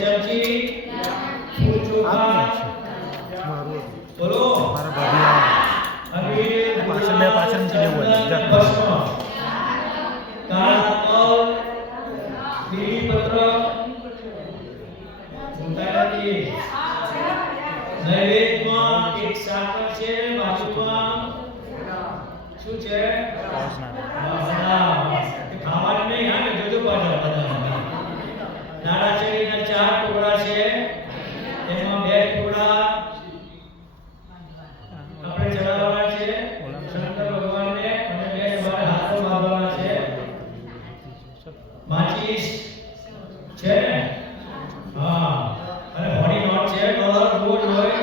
ચમચી ફૂલ ચોખા બોલો પાછળ મૂકી દેવું હોય કાળા તલ બીલીપત્ર ઉતારાથી નૈવેદ્યમાં એક સાકર છે બાજુમાં શું છે ખાવાનું નહીં હા ને જોજો પાછળ બધા નાળાચરીના 4 ટુકડા છે એમાં 2 ટુકડા આપણે ચડાવવાના છે શંકર ભગવાનને અને 2 તમારે હાથો બાંધવાના છે માચીસ છે ને હા અને હોળી નોટ છે ડોલર રોજ હોય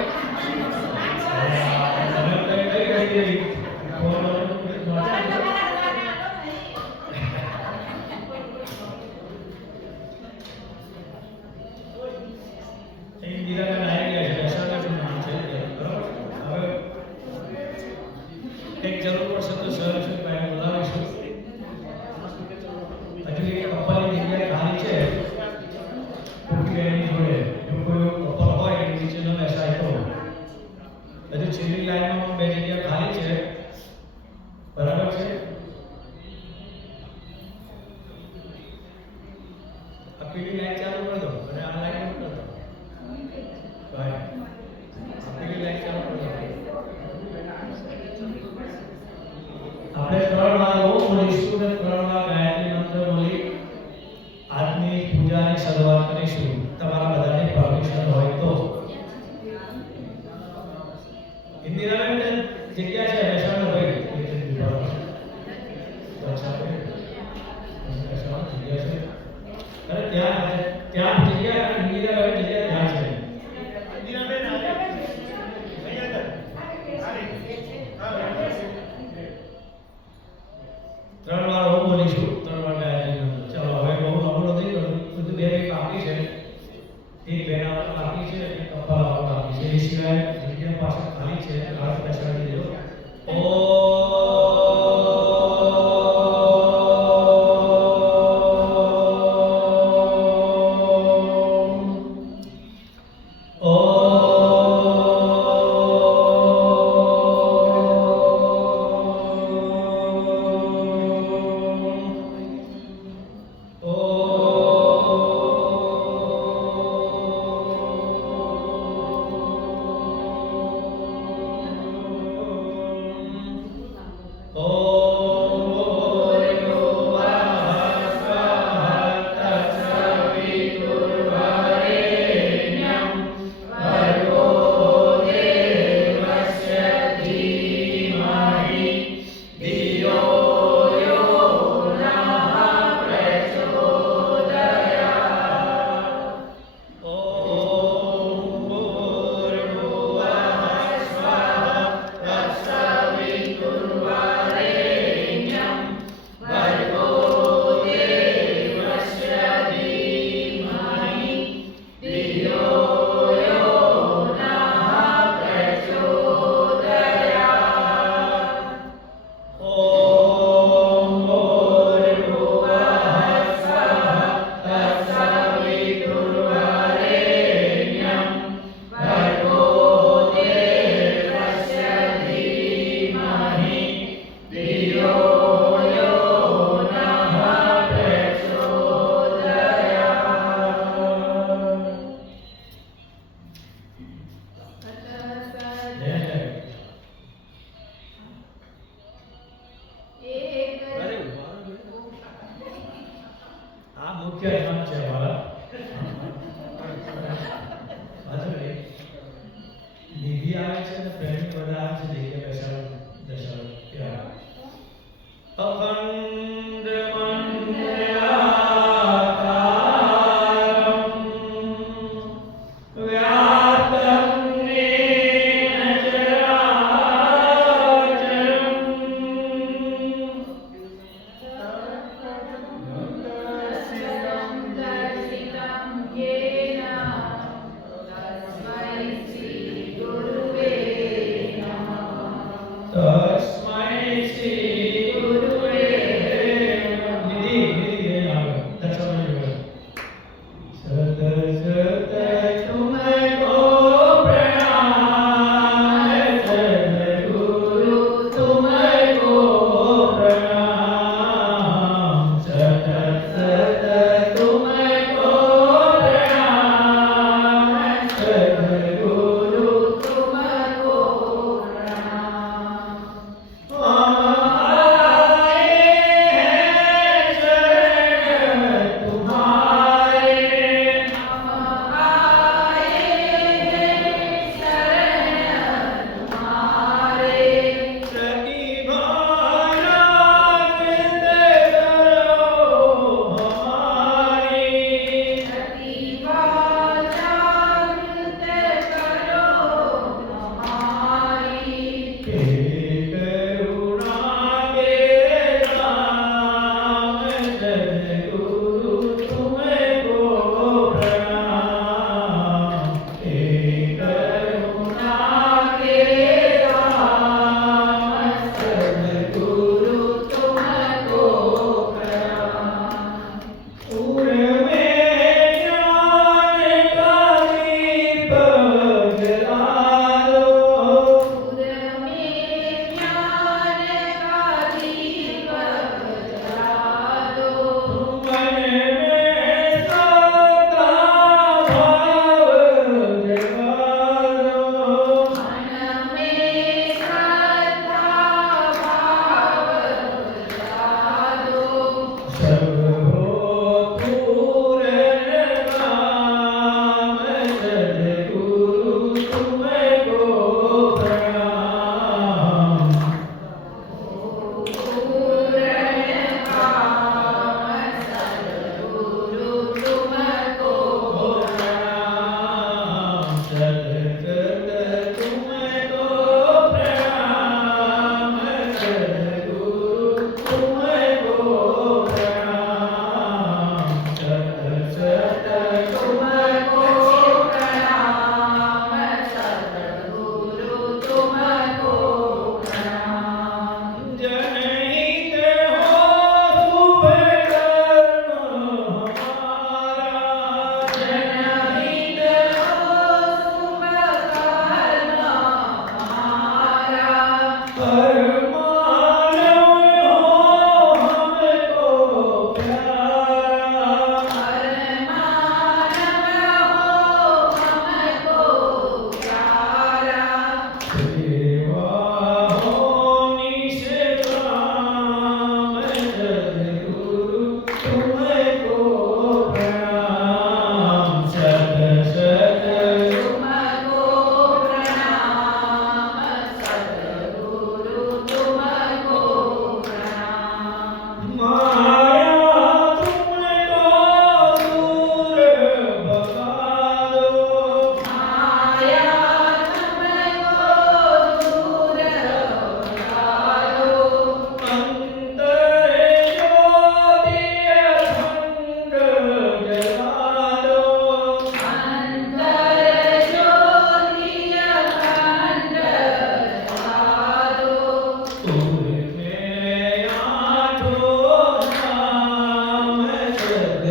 એક જરૂર પડશે તો સર શું પાય બોલાવીશું હજુ એક કપલની જગ્યા ખાલી છે કોકી એની જોડે જો કોઈ કપલ હોય એ નીચે ન બેસાય તો હજુ છેલ્લી લાઈનમાં 2 જગ્યા ખાલી છે બરાબર છે આ પેલી લાઈન ચાલુ કરી દો અને આ લાઈન બંધ કરી દો ભાઈ આ પેલી લાઈન ચાલુ કરી દો આપણે 3 વાર ઓમ બોલીશું અને 3 વાર ગાયત્રી મંત્ર બોલી આજની પૂજાની શરૂઆત કરીશું તમારા બધાની પરમિશન હોય તો ઇન્દિરાબેન જગ્યા છે બેસાડો ભાઈ અરે ત્યાં જગ્યા ઇન્દિરાબેન જગ્યા ત્યાં છે ઇન્દિરાબેન ત્રણ વાર ઓમ બોલીશું 3 વાર ગાયત્રી મંત્ર ચાલો હવે બહુ લાંબુ નથી કરવું બધું 2 બાકી છે એક બેન આપણે બાકી છે એક કપલ આપણે બાકી છે એ સિવાય જગ્યા પાછળ ખાલી છે હાથ બેસાડી દેજો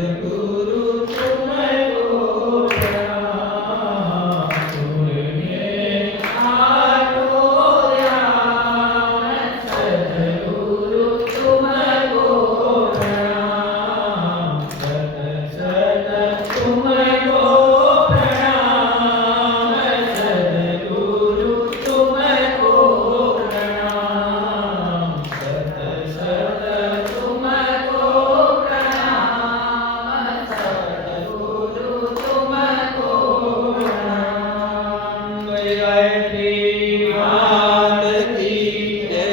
સદગુરુ તુમકો પ્રણામ, તુમને આટો ધ્યાન, સદગુરુ તુમકો પ્રણામ, સત સત તુમકો પ્રણામ, સદગુરુ તુમકો પ્રણામ, સત સત તુમકો પ્રણામ, સદગુરુ તુમકો પ્રણામ। ગાયત્રી માત કી જય।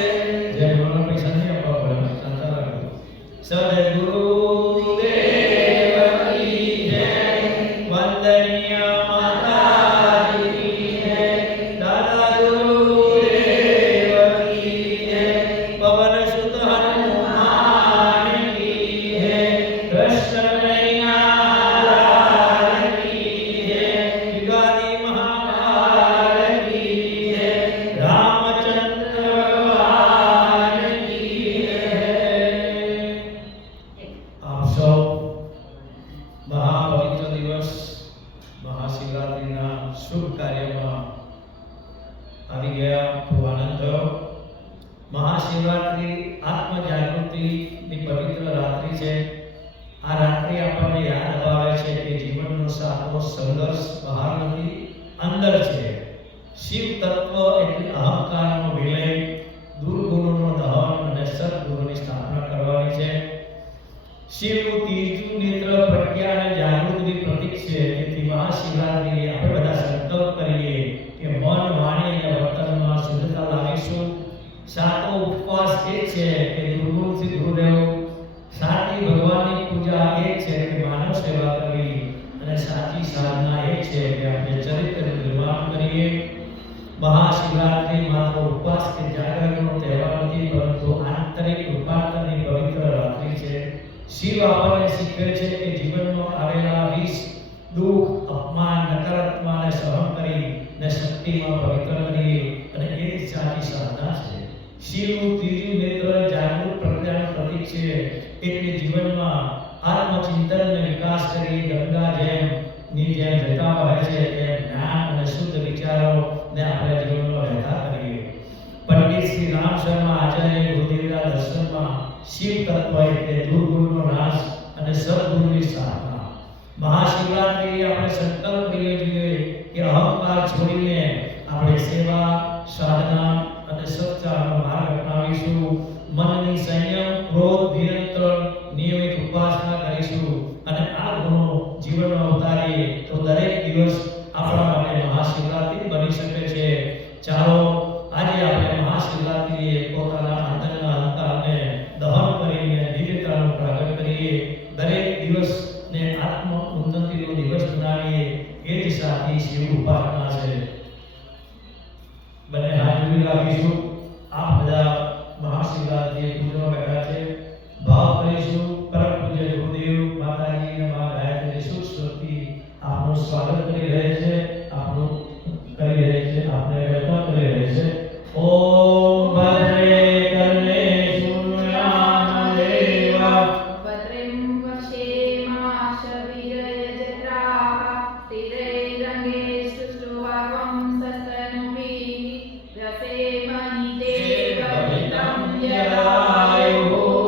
જય બોલો, પૈસા નહીં આપવા પડે, શાંતા રાખો। સદગુરુ દેવ કી જય, વંદનીય માતાજી કી જય, દાદા ગુરુદેવ કી જય, પવન સુત હનુમાન કી જય, કૃષ્ણ કનૈયા લાલ કી જય, યુગાદી મહાકાળ કી જય, રામચંદ્ર ભગવાન કી જય। આપ સૌ મહાપવિત્ર દિવસ મહાશિવરાત્રિના શુભ કાર્યમાં આવી ગયા, ખૂબ આનંદ થયો। મહાશિવરાત્રિ આત્મ જાગૃતિની પવિત્ર રાત્રિ છે। આ રાત્રિ આપણને યાદ અપાવે છે કે જીવનનો સાચો સંઘર્ષ બહાર નથી, અંદર છે। શિવ તત્વ એટલે અહંકારનો વિલય, દુર્ગુણોનો દહન અને સદગુણોની સ્થાપના કરવાની છે। શિવનું ત્રીજું નેત્ર પ્રજ્ઞા અને જાગૃતિનું પ્રતીક છે। તેથી મહાશિવરાત્રિએ આપણે બધા સંકલ્પ કરીએ કે મન, વાણી અને વર્તનમાં શુદ્ધતા લાવીશું। સાતો ઉપવાસ એ છે કે દુર્ગુણથી દૂર રહેવું, સાચી ભગવાનની પૂજા એ છે કે માનવ સેવા કરવી, અને સાચી સાધના એ છે કે આપણે ચરિત્રનું નિર્માણ કરીએ। મહાશિવરાત્રિ માત્ર ઉપવાસ કે જાગરણનો તહેવાર નથી, પરંતુ આંતરિક રૂપાંતરની પવિત્ર રાત્રિ છે। શિવ આપણને શીખવે છે કે જીવનમાં આવેલા વિષ, દુઃખ, અપમાન, નકારાત્મકતાને સહન કરીને શક્તિમાં પવિત્ર કરીએ, અને એ જ સાચી સાધના છે। શિવનું ત્રીજું નેત્ર જાગૃત પ્રજ્ઞાનું પ્રતીક છે। એટલે જીવનમાં આત્મચિંતન અને વિકાસ કરી ગંગા જેમ જતા રહે છે તેમ જ્ઞાન અને શુદ્ધ વિચારોને આપણે જીવનમાં વહેતા કરીએ। પંડિત શ્રી રામ શર્મા આચાર્ય ગુરુદેવના દર્શનમાં શિવ તત્વ એટલે દુર્ગુણનો નાશ અને સદગુણની સ્થાપના। મહાશિવરાત્રિએ આપણે સંકલ્પ કરીએ જોઈએ કે અહંકાર છોડીને આપણે સેવા, સાધના અને સત્સંગનો માર્ગ અપનાવીશું। મનની સંયમ, ક્રોધ નિયંત્રણ, નિયમિત ઉપાસના કરીશું, અને આ ગુણો જીવનમાં ઉતારીએ તો દરેક દિવસ આપણા માટે મહાશિવરાત્રિ બની શકે છે। ચાલો આજે આપણે મહાશિવરાત્રિએ પોતાના અંદરના અહંકારને દહન કરીને દિવ્યતાનું પ્રાગટ્ય કરીએ। દરેક દિવસને આત્મ ઉન્નતિનો દિવસ બનાવીએ, એ જ સાચી શિવ ઉપાસના છે। બંને હાથ જોડી રાખીશું। આપ બધા મહાશિવરાત્રિએ પૂજવા બેઠા છે। ભાવ કરીશું પરમ પૂજ્ય ગુરુદેવ માતાજી અને મા ગાયત્રી શુદ્ધ સ્વરૂપથી આપનું સ્વાગત કરી રહે છે, આપનું કરી રહે છે, આપને વેલકમ કરી રહે છે। ઓમ ભદ્રે કર્ણેષુ યામદેવા ભદ્રં પશ્યેમાશવિરયજત્રાः સ્थिरैरङ्गैस्तु ष्टुवागं सस्तनुभिः व्यसेमहि ते भवितं यदायुः।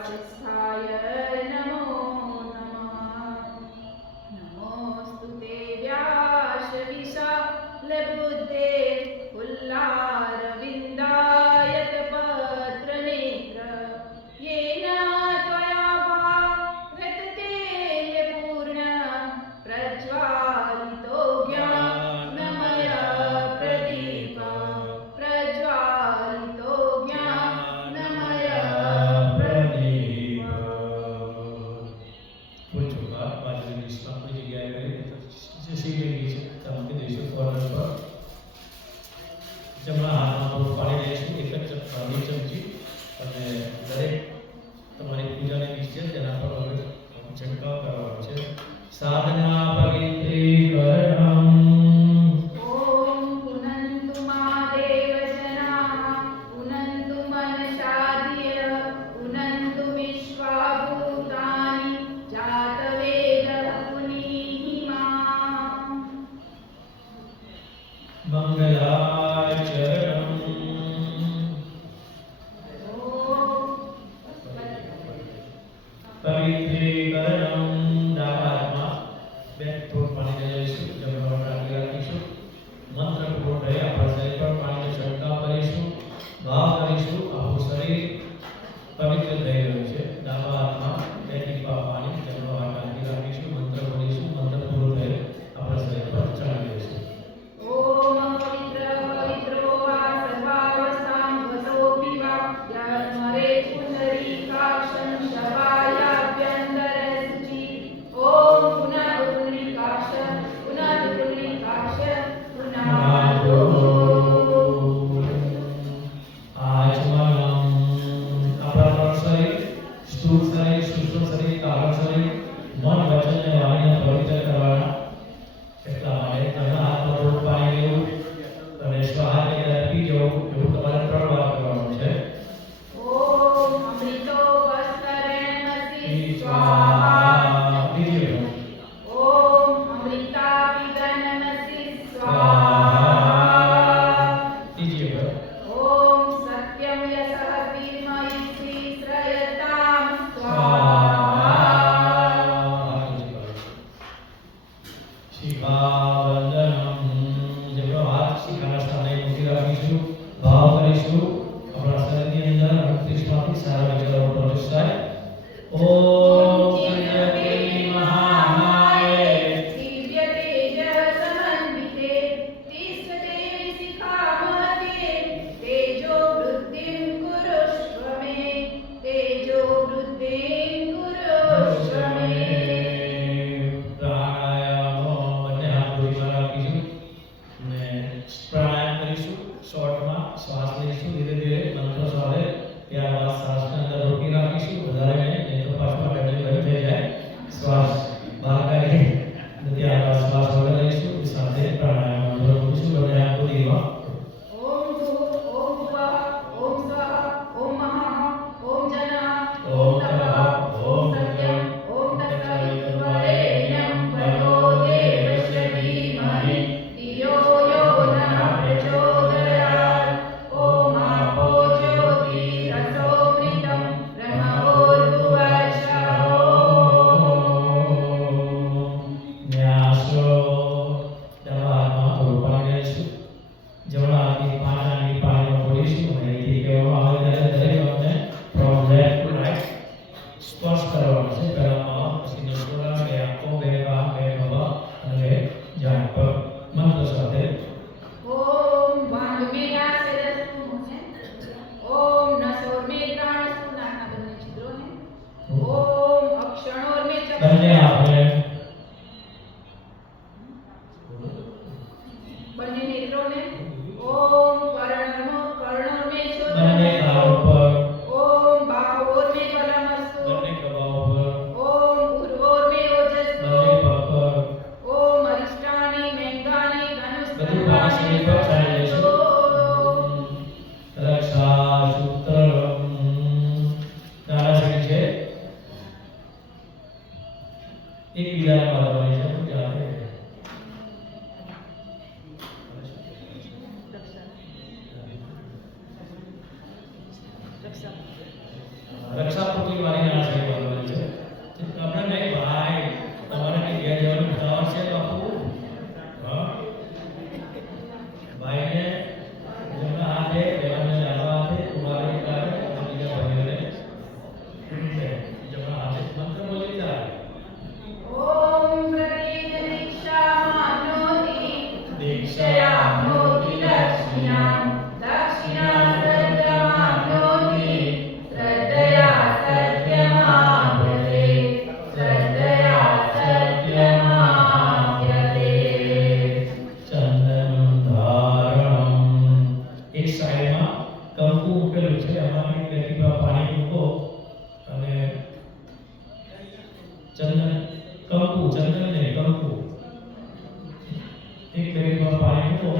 વાસિષ્ઠાય નમો નમઃ. નમોસ્તુતે વ્યાસ વિશાલબુદ્ધે પુલ્લારવિંદાયત પત્રનેત્ર येन त्वया भागवतेयपूर्ण प्रज्वालितो ज्ञानमय प्रदीप प्रज्वालितो ज्ञानमय प्रदीप. પૂછો બાજુની લિસ્ટમાં કોઈ જગ્યાએ ગઈ જે શિવલિંગ છે તમે કહી દઈશું કોર્નર પર જમણા હાથમાં થોડું પાણી લઈશું એક જ ચમચી અને દરેક તમારી પૂજાની ડીશ છે તેના પર હવે છંટકાવ કરવાનો છે. સાધના પવિત્રીકરણમ ઓમ પુનંતુ મહાદેવ જના પુનંતુ મનસાદિય પુનંતુ વિશ્વાભૂતાનિ જાતવેદ પુનીહિમા. મંગલાચરણમ પવિત્રીકરણમ ડાબા હાથમાં બે થોડું પાણી લઈ લઈશું જમણો હાથ આગળ રાખીશું મંત્ર પૂરો થઈ આપણા શરીર પર પાણીનો છંટકાવ કરીશું ભાવ કરીશું આપણું શરીર પવિત્ર થઈ ગયું છે. ડાબા હાથમાં બે ટીપા પાણી જમણો હાથ આગળ રાખીશું મંત્ર બોલીશું મંત્ર પૂરો થઈ આપણા શરીર પર ચડાવી દઈશું. ઓમ પવિત્ર પવિત્રો વા સર્વાવસ્થાં ગતોપી વા યન્મરે પુંડરીકાક્ષં શવાયાભ્યંતરસુચિ. ઓમ પુનઃ પુંડરીકાક્ષ પુનઃ આજમાં આપણા શરીર સ્થૂળ શરીર સૂક્ષ્મ શરીર કારણ શરીર મન વચન અને વાણીને પવિત્ર કરવાના. એટલા માટે જમણા હાથમાં થોડું પાણી લેવું અને સ્વાહા એટલે પી જવું એવું તમારે 3 વાર કરવાનું છે. ઓમ અમૃતો વસ્તરેણમસી સ્વાહા. બીજી વાર. ઓમ અમૃતાપિગનમસી સ્વાહા. ત્રીજી વાર. ઓમ સત્યમ યસઃ ધીમહિ શ્રીયતામ સ્વાહા. શિખાવંદનમ જમણો હાથ શિખાના સ્થાને મૂકી રાખીશું ભાવ કરીશું આપણા શરીરની અંદર અંતરિક્ષમાંથી સારા વિચારો પ્રવેશ થાય. ઓમ ચંદ્રકે મહામાયે દિવ્ય તેજ સમન્વિતે તિષ્ઠતે વિશિખામહતે તેજો વૃદ્ધિં કુરુષ્વ મે તેજો વૃદ્ધિં કુરુષ્વ મે. પ્રાણાયામો બંને હાથ જોડીમાં રાખીશું અને પ્રાણાયામ કરીશું. શોર્ટમાં શ્વાસ લઈશું ધીરે ધીરે મંત્ર સાથે ત્યારબાદ શ્વાસને અંદર રોકી રાખીશું વધારે નહીં તો પાછું પેડલ બંધ થઈ જાય. શ્વાસ બહાર કાઢી અને ત્યારબાદ શ્વાસ વગર લઈશું એ સાથે પ્રાણાયામ મંત્ર રોકીશું બંને હાથ જોડીમાં. ઓમ ભૂ ઓમ ભુવઃ ઓમ સ્વઃ ઓમ મહઃ ઓમ જનઃ ઓમ તપઃ ઓમ સત્યમ ઓમ તત્સવિતુર્વરેણ્યં ભર્ગો દેવસ્ય ધીમહિ ધિયો યો નઃ પ્રચોદયાत्. ઓમ આપો જ્યોતિરસોમૃતં બ્રહ્મોર્ભુવઃ. ન્યાસો ડાબા હાથમાં થોડું પાણી લઈશું જમણા હાથની 5 આંગળી પાણીમાં બોલીશું અને અહીંથી કહેવામાં આવે ત્યારે દરેક અમને from left to right સ્પર્શ કરવાનો છે. પહેલામાં પછી નસોડા બે આંખો બે કાન બે ખભા અને બે જાંઘ પર મંત્ર સાથે. ઓમ ભાનુમેનાસેદસ્તુ મુખે. ઓમ નસોર્મે પ્રાણસ્તુ નાકના બંને છિદ્રોને. ઓમ અક્ષણોર્મે બંને આપણે બંને નેત્રોને. ઓમ કર્ણોર્મે બંને ચોદસ્તુ. કાન ઉપર ઓમ બાહોર્મે બલમસ્તુ. બંને ખભા ઉપર ઓમ ઉર્વોર્મે ઓજસ્તુ. બંને પગ પર ઓમ અરિષ્ટાનિ મેંગાનિ બધું પાંચ મિનિટ પર ચાલી લઈશું. રક્ષા સૂત્રમ નાના શરીર છે એકબીજાને મારવાની છે તો જાતે રક્ષાપુત્રી વાળી ના છે બરોબર છે આપણે નહીં ભાઈ તમારે કઈ ઘેર જવાનું ઉતાવળ છે બાપુ હા ભાઈને જમણા હાથે બેવાને ડાબા હાથે કુમારી કાઢે અને બીજા ભાઈઓને જમણા હાથે મંત્ર બોલી જાય ઓમ પ્રતિજ દીક્ષામાનોતિ દીક્ષામાનોતિ દક્ષિણામ દક્ષિણા સત્યમાનોતિ શ્રદ્ધયા સત્યમાપ્યતે શ્રદ્ધયા સત્યમાપ્યતે ચંદનમ ધારણમ એક સાઈડમાં કંકુ મૂકેલું છે એમાં એક વ્યક્તિમાં પાણી મૂકો અને ચંદન ને કંકુ એક વ્યક્તિમાં પાણી મૂકો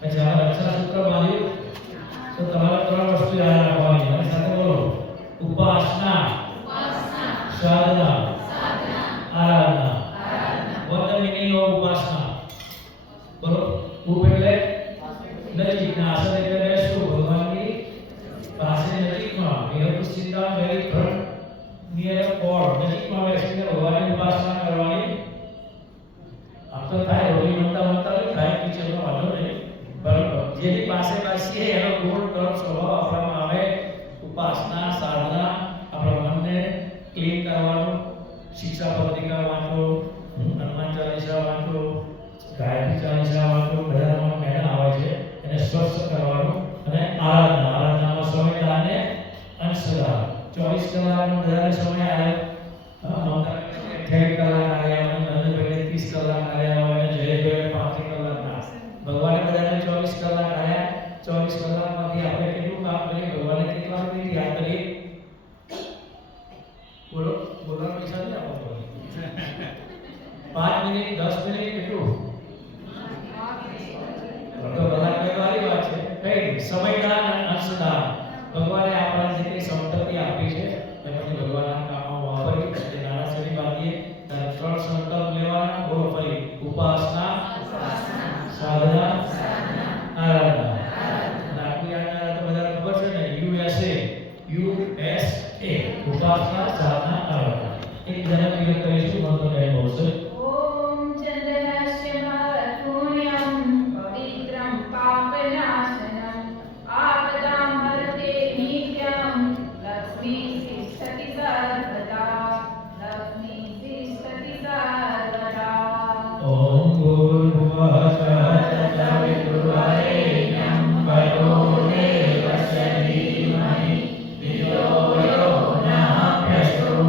પછી આ રક્ષાસૂત્ર બાંધ્યું તો તમારે ત્રણ વસ્તુ યાદ રાખવાની અને સાથે બોલો ઉપાસના સાધના આરાધના what the meaning of ઉપાસના બોલો ઉપ એટલે નજીક ના આસન એટલે બેસવું ભગવાનની પાસે નજીકમાં we have to sit down very front near a god નજીકમાં બેસીને ભગવાનની ઉપાસના કરવાની આમ તો થાય રોલી મનતા નહીં થાય કિચનમાં વાંધો નહીં બરાબર જેની પાસે બેસીએ એનો ગુણ કર્મ સ્વભાવ આપણામાં આવે ઉપાસના સાધના આપણા મનને ક્લીન કરવાનું શિક્ષાપત્રિકા વાંચો હનુમાન ચાલીસા વાંચો ગાયત્રી ચાલીસા વાંચો બધામાં મહેનત આવે છે એને સ્વસ્થ કરવાનું અને આરાધનામાં સમય દાને અંશદાન 24 કલાકનો બધાને સમય આવે નોંધા 28 કલાક આવ્યા અને નંદભાઈને 30 કલાક આવ્યા હોય અને જયેશભાઈને 5 કલાકના ભગવાને બધાને 24 કલાક આવ્યા 24 કલાકમાંથી આપણે કેટલું કામ કરીએ ભગવાને કેટલા મિનિટ યાદ કરીએ બોલો બોલવાનો પૈસા નહીં આપો 5 મિનિટ 10 મિનિટ કેટલું અડધો કલાક કહેવાની વાત છે કઈ સમયદાન અને અંશદાન ભગવાને આપણને જે કંઈ સંપત્તિ આપી છે એમાંથી ભગવાનના કામમાં વાપરી તે નાણાસરી બાંધીએ ત્યારે ત્રણ સંકલ્પ લેવાના બોલો ફરી ઉપાસના સાધના આરાધના નાટુ યાદ તો બધા ખબર છે ને USA ઉપાસના સાધના આરાધના એક જણા ક્લિયર કરીશું મંત્ર કહે બોલશે ઓમ ચંદનસ્ય મહત્તુન્યમ પવિત્રમ પાપનાશનમ આપદામ હરતે નિત્યમ લક્ષ્મી તિષ્ઠતિ સર્વદા લક્ષ્મી તિષ્ઠતિ સર્વદા ઓમ ભૂર્ભુવઃ તત્સવિતુર્વરેણ્યં ભર્ગો દેવસ્ય ધીમહિ ધિયો યો નઃ પ્રચોદયાत्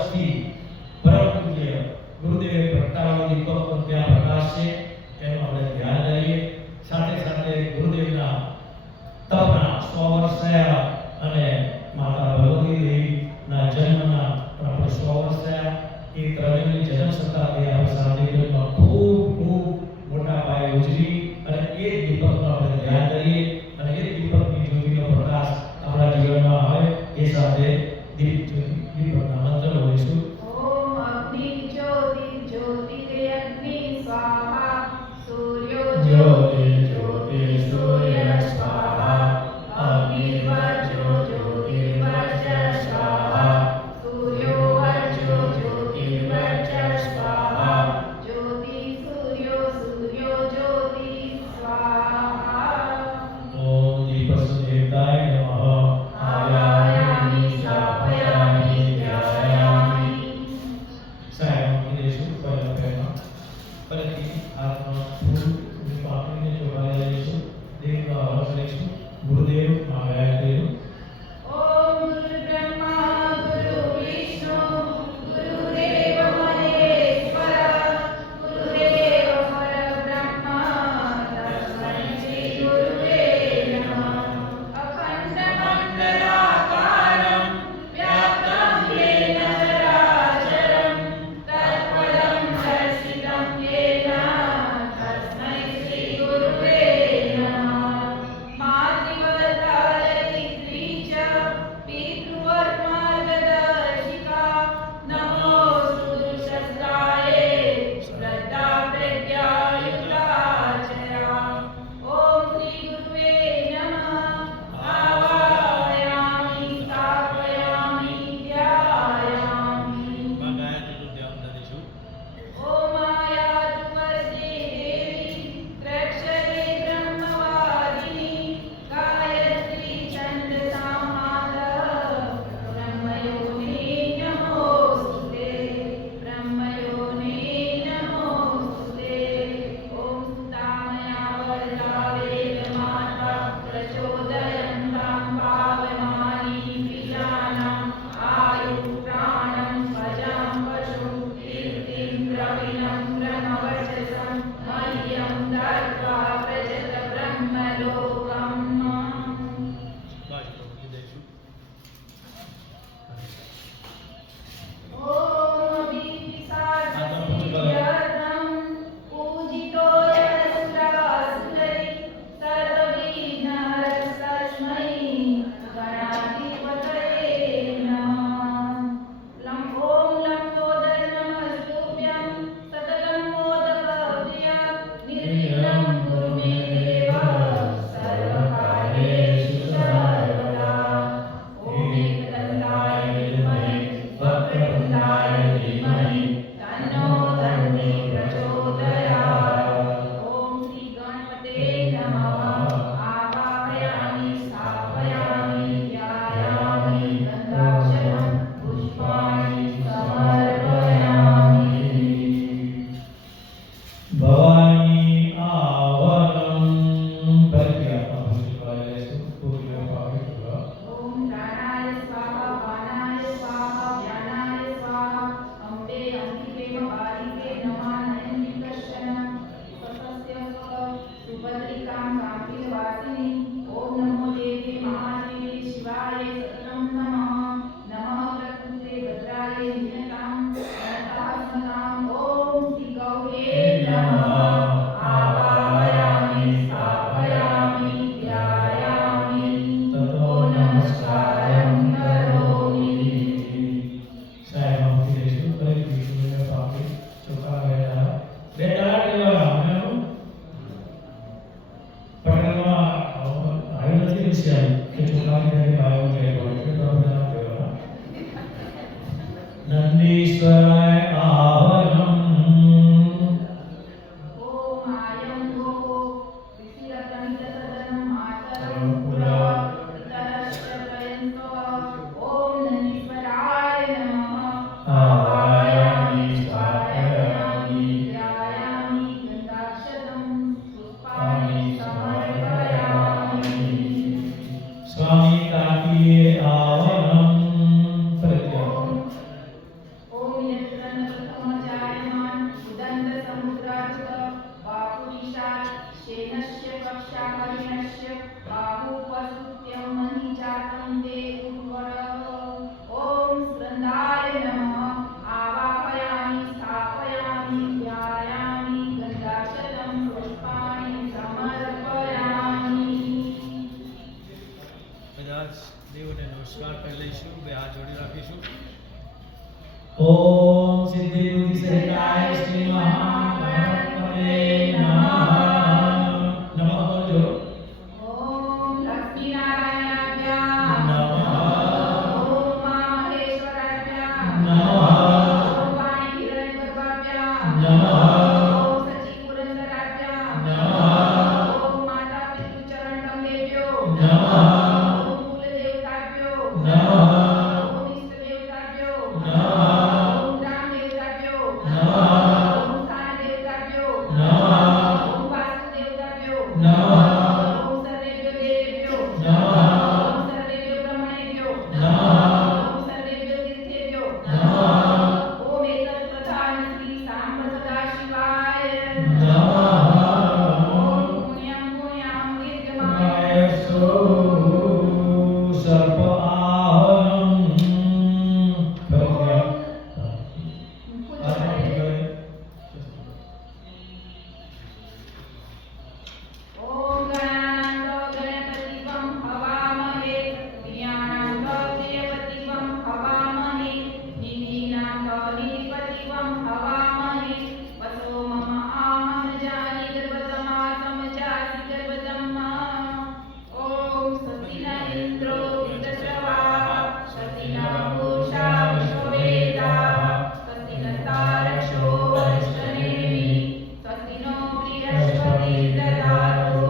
વર્ષથી પરમ પૂજ્ય ગુરુદેવે પ્રગટાવેલો દીપક પણ ત્યાં પ્રકાશ છે, એનું આપણે ધ્યાન લઈએ. સાથે સાથે ગુરુદેવના તપના 100 વર્ષ થયા અને માતા ભગવતી દેવીના જન્મના પણ આપણે 100 વર્ષ થયા. એ ત્રણેયની જન્મ શતાબ્દી આપણે શાંતિનિકેતનમાં ખૂબ મોટા પાયે ઉજવી અને એ જ દીપકનું આપણે ધ્યાન કરીએ અને એ દીપકની જ્યોતિનો પ્રકાશ આપણા જીવનમાં આવે એ સાથે દીપકના મંત્ર બોલીશું. ઓમ અગ્નિ જ્યોતિ જ્યોતિરે અગ્નિ સ્વાહા સૂર્યો જ્યોતિ જ્યોતિ સૂર્ય સ્વાહા અગ્નિર્વર્ચો જ્યોતિર્વર્ચ સ્વાહા સૂર્યો વર્ચો જ્યોતિર્વર્ચ સ્વાહા જ્યોતિ સૂર્યો સૂર્યો જ્યોતિ સ્વાહા. ઓમ દીપસ્દેવતાય નમઃ. આવાયામિ સ્થાપયામિ ધ્યાયામિ. સાહેબ કીધેશું પહેલા ફરીથી હાથમાં ફૂલ પાકીને ચોખાઈ લઈશું. દેવનો આભાર કરીશું. ગુરુદેવ મા ગાયત્રીનું ઓમ ગુરુ બ્રહ્મા ગુરુ વિષ્ણુ ગુરુદેવ મહેશ્વર ગુરુદેવ પરબ્રહ્મ તસ્મૈ શ્રી ગુરુવે નમઃ. અખંડ મંડલાકારં વ્યાપ્तं येन चराचरं तत्पदं दर्शितं येन तस्मै श्री गुरुवे नमः. मातृवत्तालयित्री च पितृवर्मार्गदर्शिका नमोऽस्तु दुःशस्त्राये श्रद्धा प्रज्ञायुक्ताचरा. ओम श्री गुरुवे नमः. आवाहयामि स्थापयामि ध्यायामि. મા ગાયત્રીનું ધ્યાન ધરીશું. ओम आयातुवरदे देवी त्र्यक्षरे ब्रह्मवादिनी गायत्री छन्दसामाद ब्रह्मयोने नमोस्तुते ब्रह्मयोने नमोस्तुते. ओम सुतामया वरदा वेदमाता प्रचोदयन्तां पावमानी विजानां आयु प्राणं भजां पशु कीर्तिं द्रविणं ब्रह्मवर्चसं मह्यं दत्त्वा व्रजत ब्रह्मलोकम्. બસ કીધેશું. ओम बिंबिसारं पूजितो यस्त्रासुरै सर्वविघ्नहरस्तस्मै गणाधिपतये नमः. ओम लंबोदर नमस्तुभ्यं सतलंबोदरप्रिय निर्विघ्नं कुरु मे देव सर्वकार्येषु सर्वदा. ओम एकदन्ताय विद्महे वक्रतुण्डाय धीमहि तन्नो दन्ति प्रचोदयात्. ओम श्री गणपते नमः. आवाहयामि स्थापयामि ध्यायामि गन्धाक्षरं पुष्पाणि समर्पयामि. ભવાની આવરમ પ્રજ્ઞા ભૂષિતવાય પૂર્ણ પાવિત્ર. ओम प्राणाय स्वाहा वाणाय स्वाहा व्यानाय स्वाहा अम्बे अंकिते बालिके नमः नयनविकर्षण स्वस्य सुभद्रिकां काम्पिलवासिनी. ओम नमो देवी महादेवी शिवाय सततं नमः. नमः प्रकृते भद्राय नीलतां गणतां स्मतां. ओम श्री गौरे नमः. आवाहयामि स्थापयामि ध्यायामि. તતો નમસ્કારં કરોમિ. સાહેબ કીધેશું. ફરીથી ગુરુદેવ પાકી ચોખા ગયા. બે તળાટ લેવાના અમે પટનામાં આવ્યું નથી વિષય કે ચોખાની ઘરે આવ્યો કે એટલે તો બધા લેવાના. નંદીશ્વરાય આવરમ. ओम आयं गो विशिरतनितसदनं मातरं पुरा पितरश्च ओम नन्दीश्वराय नमः. आवाहयामि स्थापयामि ध्यायामि गन्धाक्षतं पुष्पाणि समर्पयामि. स्वामी कार्तिकेय आवरम प्रज्ञा. ओम ओम सिद्धि बुद्धि सहिताय श्री महागणपते नमः। नमः बोलो। ओम लक्ष्मीनारायणाभ्यां नमः। ओम महामहेश्वराभ्यां नमः। ओम वाणीहिरण्यगर्भाभ्यां नमः। ओम सचिपुरन्दराभ्यां नमः। ओम माता पितृचरणकमलेभ्यो नमः। ओम कुलदेवताभ्यो नमः। ओम इष्टदेवताभ्यो नमः। ओम ग्रामदेवताभ्यो नमः। ओम स्थानदेवताभ्यो नमः। ओम वासुदेवताभ्यो नमः। ओम सर्वेभ्यो देवेभ्यो नमः। ओम सर्वेभ्यो ब्रह्मणेभ्यो नमः। ओम सर्वेभ्यो तीर्थेभ्यो नमः। ओम एतत्प्रधान श्री सांब सदाशिवाय नमः। ओम पुण्यं पुण्यां दीर्घमाय मायसो सर्प आहं भव्य ओम गणानां गणपतिं हवामहे प्रियाणां प्रियपतिं हवामहे निधीनां निधिपतिं हवामहे वसो मम आहं जानि गर्भतमासं जाति गर्भतम् ओम स्वस्ति न इन्द्रो वृद्धश्रवाः स्वस्ति न पूषा विश्ववेदाः स्वस्ति नस्तारक्षो वरिष्ठनेमिः स्वस्ति नो बृहस्पतिः ददातु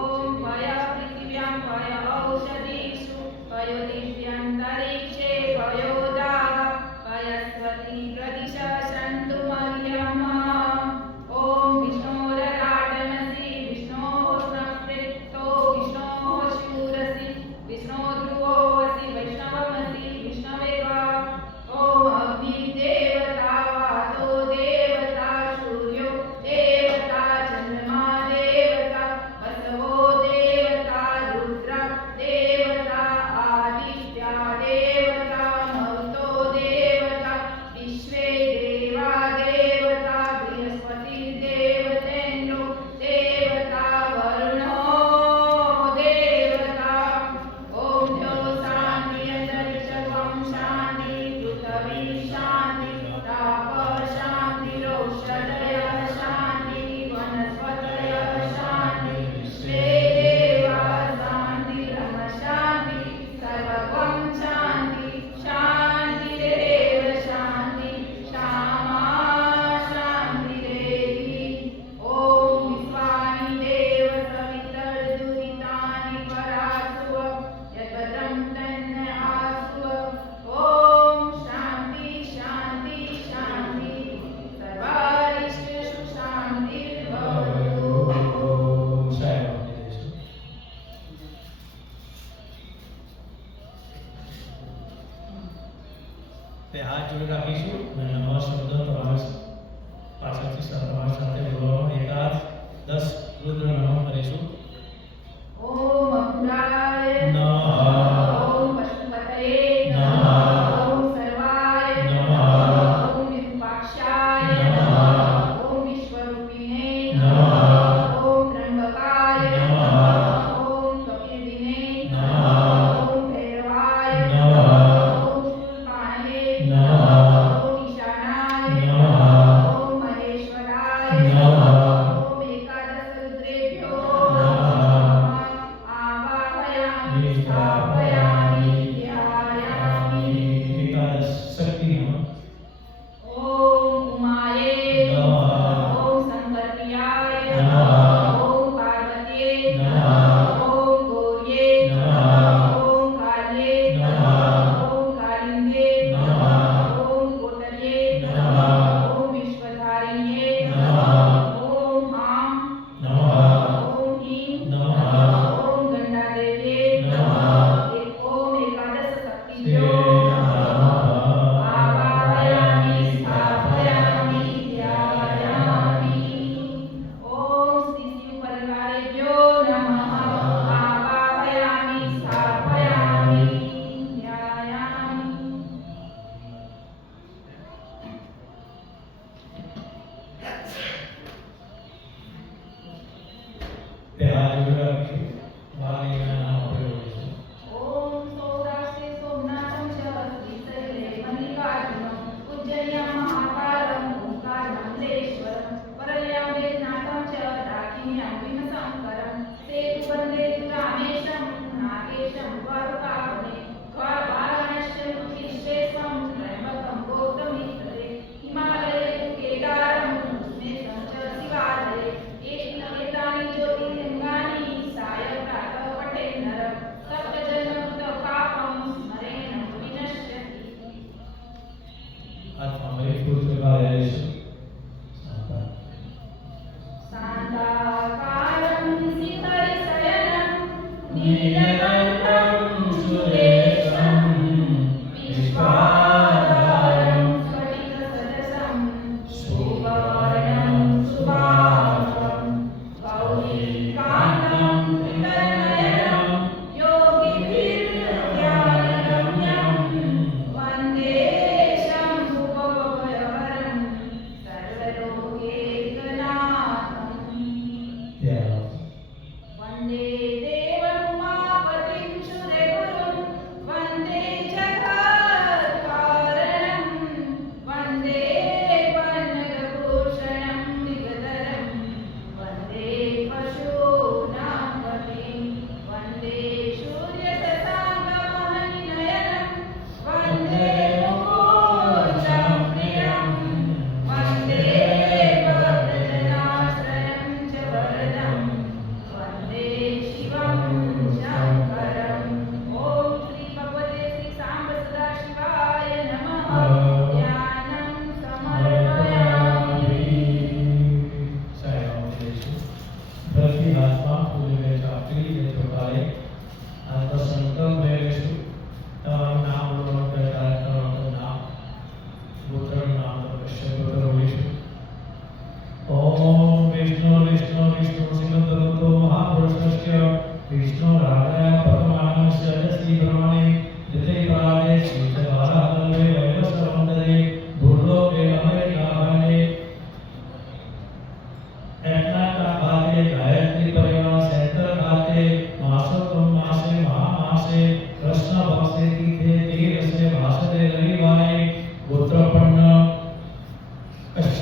ओम त्वय पृथिव्यां त्वय औषधीषु त्वयोदिव्यन्तरिक्षे त्वयोदाः त्वयस्वती प्रदिशन्तु मह्यम् ओम विष्णोरराटमसि विष्णोः संपृक्तो विष्णोः शूरसि विष्णोध्रुवोऽसि वैष्णवमसि विष्णवेव ओम अग्निर्देवता वातो देवता सूर्यो देवता चन्द्रमा देवता वसवो देवता रुद्र देवता आदित्या देवता मरुतो देवता विश्वे देवा देवता बृहस्पतिर्देवतेन्द्रो देवता वरुणो देवता ओम द्यो शान्ति अन्तरिक्षं शान्ति पृथिवी शान्ति ताप शान्तिरौषधयः शान्ति वनस्पतयः शान्ति विश्वे देवा शान्तिरम शान्ति सर्वं शान्ति शान्तिरेव शान्ति क्षमा शान्तिरेधि ओम विश्वानि देव सवितर्दुरितानि परासुव यद्वदं तन्न आसुव ओम शान्ति शान्ति शान्ति सर्वारिष्टेषु शान्तिर्भवतु ओम साईं તે હાથ જોડી રાખીશું અને નવા શબ્દ તમારે પાછળથી તમારી સાથે બોલવાનો એકાદ 10 રુદ્ર નામ કરીશું ओम अपुराय नमः। ओम पशुपतये नमः। ओम सर्वाय नमः। ओम विरूपाक्षाय नमः। ओम विश्वरूपिणे नमः। ओम त्र्यंबकाय नमः। ओम कपिलदिने नमः। ओम भैरवाय नमः। ओम शूलपाणये नमः। ओम ईशानाय नमः। ओम महेश्वराय नमः। ओम एकादश रुद्रेभ्यो नमः। आवाहयामि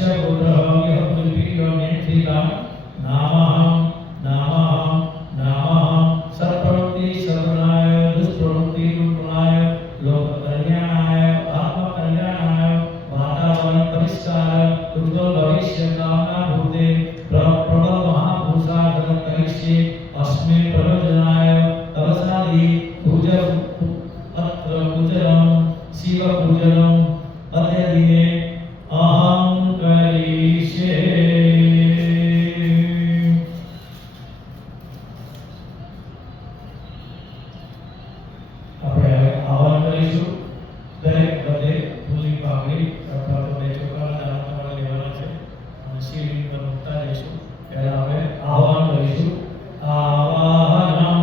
तस्य पुत्रः यः पृथ्वीलोकनेत्रिका नामहं नामहं नामहं सत्प्रवृत्ति सर्वनाय दुष्प्रवृत्ति रूपनाय लोककल्याणाय आत्मकल्याणाय वातावरण परिष्कार उज्ज्वल भविष्य कामना भूते प्रबल महाभूषाधर करिष्ये अस्मिन् प्रयोजनाय कलशादि पूजन अत्र पूजनं शिव पूजनं अद्य दिने अहं करिष्ये। આપણે આહ્વાન કરીશું દરેક બધે ફૂલની પાકડી અથવા તો બે ચોખાના દાણા તમારે લેવાના છે અને શિવલિંગ પર મૂકતા જઈશું. પહેલા આપણે આહ્વાન કરીશું. આવાહનમ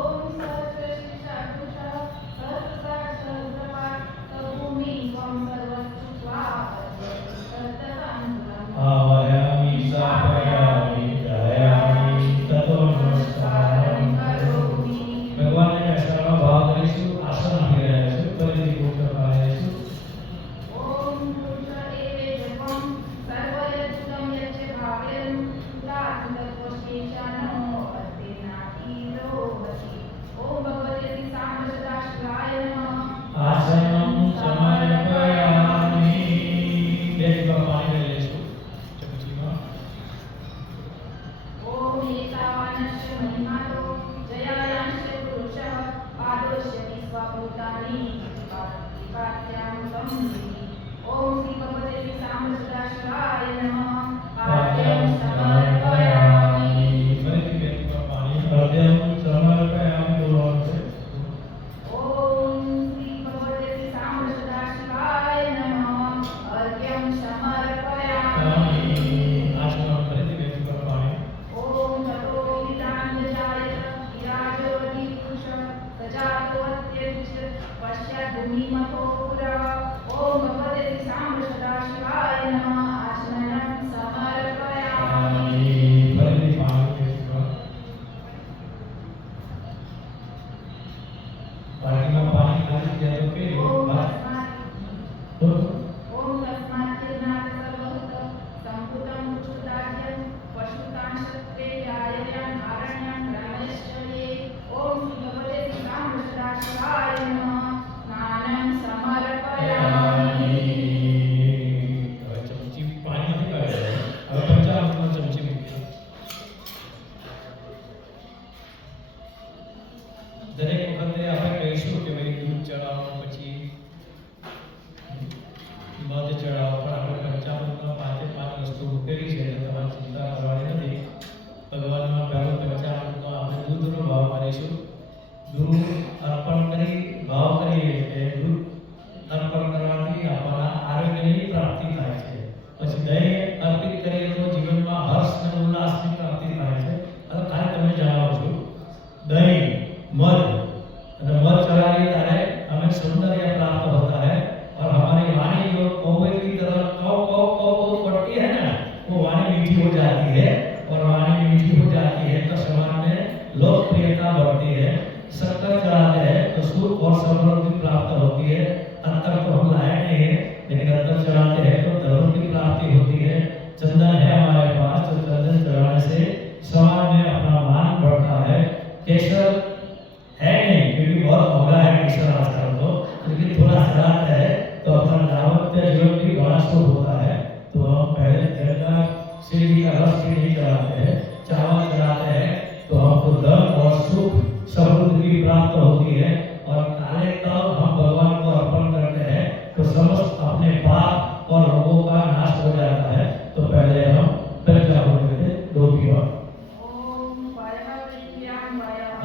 ઓમ સર્વશ્રી શાંતુષા સહસ્રપાઠ સહસ્રપાઠ સભૂમિ ત્વં સર્વસ્તુ સ્વાહા આવાહયામિ સ્થાપયામિ ધયામિ તતો નમસ્કારં કરોમિ. ભગવાનને બેસાડવા ભાવ કરીશું. આસન આપી રહ્યા છે. ફરીથી ગોઠવ પાડીશું. ઓમ પુરુષ એવેજપમ સર્વયજ્ઞમ યચ્ચ ભાવેન તાત્મતત્વશેષાનો અસ્તિનાતીરો હતિ. ઓમ ભગવતે સાંબસદાશિવાય નમઃ. આસનમ સમર્પયામિ. બે ટીપા પાણી લઈ લઈશું ચમચીમાં. ઓમ એતાવાનસ્ય મહિમાતો જયાયાંસ્ય પુરુષઃ પાદોસ્ય વિશ્વભૂતાનિ વિપાત્યામ સંવિધિ. ઓમ શ્રી ભગવતે સાંબસદાશિવાય નમઃ. પાદ્યમ સમર્પયામિ. ફરીથી બે ટીપા પાણી. હૃદયમ સમર્પયામિ બોલવાનું છે. ઓમ શ્રી ભગવતે સાંબસદાશિવાય નમઃ. અર્ઘ્યમ સમર્પયામિ. આસન ફરીથી બે ટીપા પાણી. ઓમ તતો વિદાનજાય વિરાજોતિ પુરુષ સજાતો અત્યજ પશ્ચાદ્ભૂમિમતો પુરા. ઓમ ભગવતે સાંબસદાશિવાય નમઃ. આસનમ સમર્પયામિ. ફરીથી પાણી બે ટીપા. પાણીમાં પાણી ખાલી જાય તો ઓમ કેવું? તસ્માत् ઓમ તસ્માत् તિર્નાથ સર્વહૂત સંભૂતં ઉચ્ચદાઢ્યં પશુતાંશત્રે યાયયં આરણ્યં ગ્રામૈશ્ચર્યે. ઓમ શ્રી ભગવતે સાંબસદાશિવાય નમઃ. સ્નાનં સમર્પયામિ. હવે ચમચી પાણી નથી કાઢ્યું. હવે પંચામૃતમાં ચમચી મૂકીશું. દરેક વખતે આપણે કહીશું કે ભાઈ દૂધ ચડાવો પછી મધ ચડાવો, પણ આપણે પંચામૃતમાં પાંચે પાંચ વસ્તુ મૂકેલી છે એટલે તમારે ચિંતા કરવાની નથી. ભગવાનમાં પહેલો પંચામૃતમાં આપણે દૂધનો ભાવ કરીશું. દૂધ અર્પણ કરી ભાવ કરીએ કે દૂધ અર્પણ કરવાથી આપણા આરોગ્યની પ્રાપ્તિ થાય છે. પછી દહીં અર્પિત કરીએ તો જીવનમાં હર્ષ અને ઉલ્લાસની પ્રાપ્તિ થાય છે. હવે ખાલી તમે જણાવો છો दही मध मध चढ़ाने द्वारा हमें सौंदर्य प्राप्त होता है और हमारी वाणी जो कौवे की तरह कौ कौ कौ कौ पड़ती है ना, वो वाणी मीठी हो जाती है और वाणी मीठी हो जाती है तो समाज में लोकप्रियता बढ़ती है। शक्कर चढ़ाते हैं तो सुख और समृद्धि प्राप्त होती है। अंतर तो हम लाए नहीं है, लेकिन अंतर चढ़ाते हैं तो धर्म की प्राप्ति होती है। चंदन है हमारे पास तो चंदन चढ़ाने से समाज में अपना मान बढ़ता है। केसर है नहीं क्योंकि बहुत महंगा है केसर आजकल तो, लेकिन थोड़ा चढ़ाते हैं तो अपना दाम्पत्य जीवन भी बड़ा शुभ होता है। तो हम पहले गंगा शिव का रस भी नहीं चढ़ाते हैं, चावल चढ़ाते हैं तो हमको धन और सुख समृद्धि प्राप्त होती है। और काले तब हम भगवान को अर्पण करते हैं तो समस्त अपने पाप और रोगों का नाश हो जाता है। तो पहले हम प्रज्ञा होते थे दो पीवा ओम परमविद्यां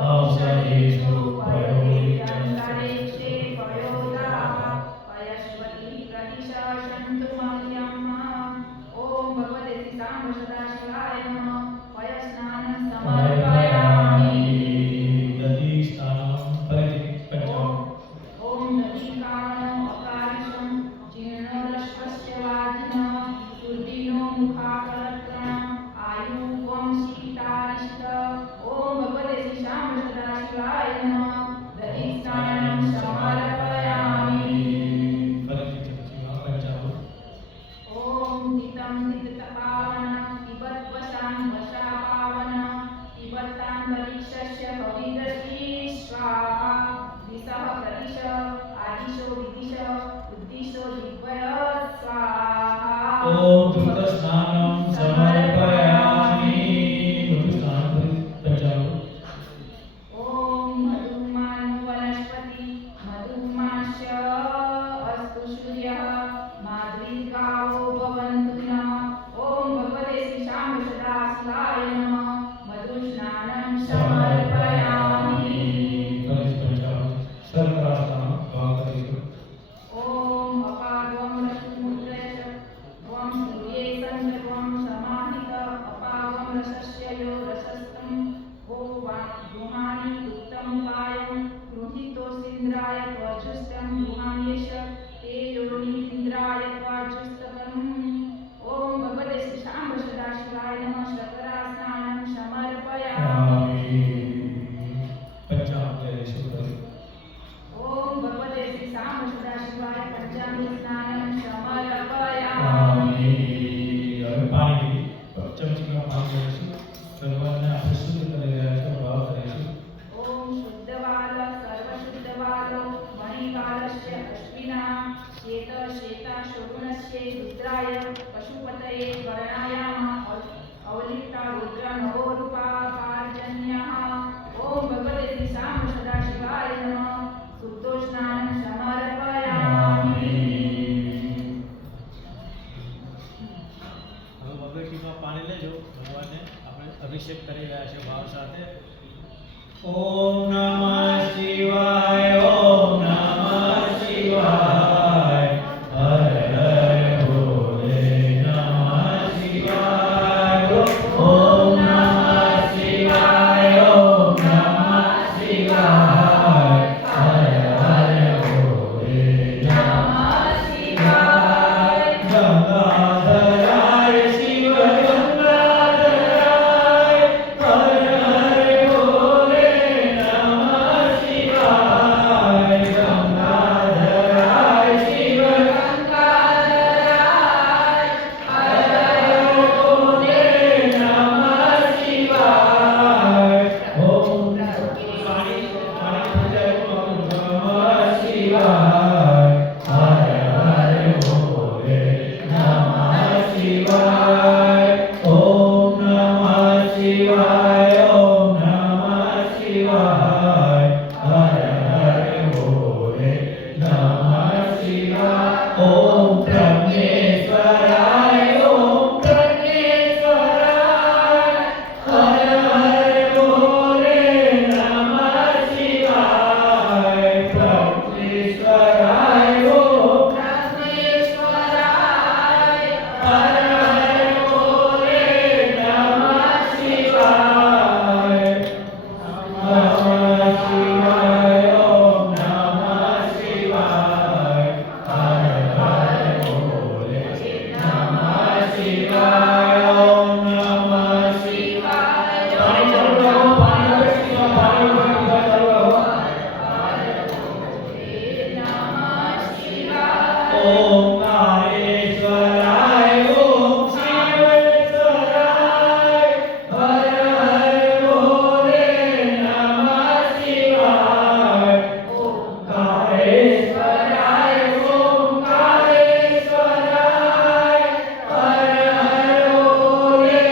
अवसरेषु पयोविद्यांतरेक्षे पयोदाः पयस्वती प्रतिशन्तु मह्यम्। ओम भगवते साम्बसदाशिवाय नमः। पयस्नानं समर्पयामि। ओम नदीकारणम् अकारिशं जीर्णरश्वस्य वाजिनः सुदीनो मुखाकरत्रणम् आयुवं सीतारिष्ट। ओम भगवते साम्बसदाशिवाय नमः। दधिस्नानं समर्पयामि। ओम ઓમ ધૃતસ્નાનમ સમર્પયામિ. બધું સ્નાન કરી પંચામૃત. ઓમ મધુમાન વનસ્પતિ મધુમાસ્ય અસ્તુ સૂર્યઃ માધ્વીર્ગાવો ભવન્તુ નઃ. ઓમ ભગવતે શ્રી શ્યામ સદા શિવાય નમઃ. મધુસ્નાનં સમર્પયામિ. કરીશ પંચામૃત. શર્કરા સ્નાન ભાવ કરીશું. ઓમ અપાગમ રસમુદ્રય ચ ત્વં સૂર્યે સંગત્વં સમાહિત અપાગમ રસસ્ય યો રસસ્તમ ઓ ગૃહાણિ ઉત્તમ કાયં ગૃહીતોષિન્દ્રાય ત્વજુસ્તમ ગૃહાણ્યેશ તે યોનિન્દ્રાય ત્વજુસ્તકમ. ઓમ ભગવતે શ્રી શાંબ સદા શિવાય નમઃ. શર્કરા સ્નાનં સમર્પયામિ. પંચામૃત કરીશું. કરી. ઓમ ભગવતે શ્રી શાંબ સદા શિવાય પંચામૃત સ્નાનં સમર્પયામિ. હવે પાણી ચમચીમાં પાણી કરીશું. ભગવાનને આપણે શુદ્ધ કરી રહ્યા છો, ભાવ કરીશું. ઓમ શુદ્ધવાલ સર્વશુદ્ધવાલો મણિકાલસ્ય અશ્વિના શ્વેત શ્વેતા શોભનસ્ય રુદ્રાય પશુપતये વર્ણાયામ અવલિપ્તા રુદ્ર નવોરૂપા પાર્જન્યઃ. ઓમ ભગવતે શ્રી શાંબ સદા શિવાય નમઃ. શુદ્ધોસ્નાનં સમર્પયામિ. હવે બગેટીમાં પાણી લેજો. ભગવાનને આપણે અભિષેક કરી રહ્યા છે ભાવ સાથે. ઓમ નમઃ શિવાય. ઓમ નમઃ શિવાય. હર હર ભોલે નમઃ શિવાય. ઓમ નમઃ શિવાય. ઓમ નમઃ શિવાય. હર હર ભોલે નમઃ શિવાય. ગંગાધરાય શિવ ગંગાધરાય. હર હર ભોલે નમઃ શિવાય. ગંગાધરાય શિવ ગંગાધરાય. હર હર ભોલે નમઃ શિવાય. ઓમ પાણી પૂજાનું નમઃ શિવાય. હર હર ભોલે નમઃ શિવાય. ઓમ નમઃ શિવાય. ઓમ નમઃ શિવાય. હર હર ભોલે નમઃ શિવાય. ઓમ પ્રજ્ઞેશ્વરાય. ઓમ પ્રજ્ઞેશ્વરાય. હર હર ભોલે નમઃ શિવાય. પ્રજ્ઞેશ્વરાય. ઓમ પ્રજ્ઞેશ્વરાય. હર હર ભોલે નમઃ શિવાય. નમઃ શિવાય. ઓમ નમઃ શિવાય. હર હર ભોલે નમઃ શિવાય. ઓમ નમઃ શિવાય. પાણી ચાલુ રાખો. પાણી વગર પાણી વગર ચાલુ રાખો. ઓમ કાળેશ્વરાય. ઓમ શિવેશ્વરાય. હર હર ભોલે નમઃ શિવાય. કાળેશ્વરાય. ઓમ કાળેશ્વરાય. હર હર ભોલે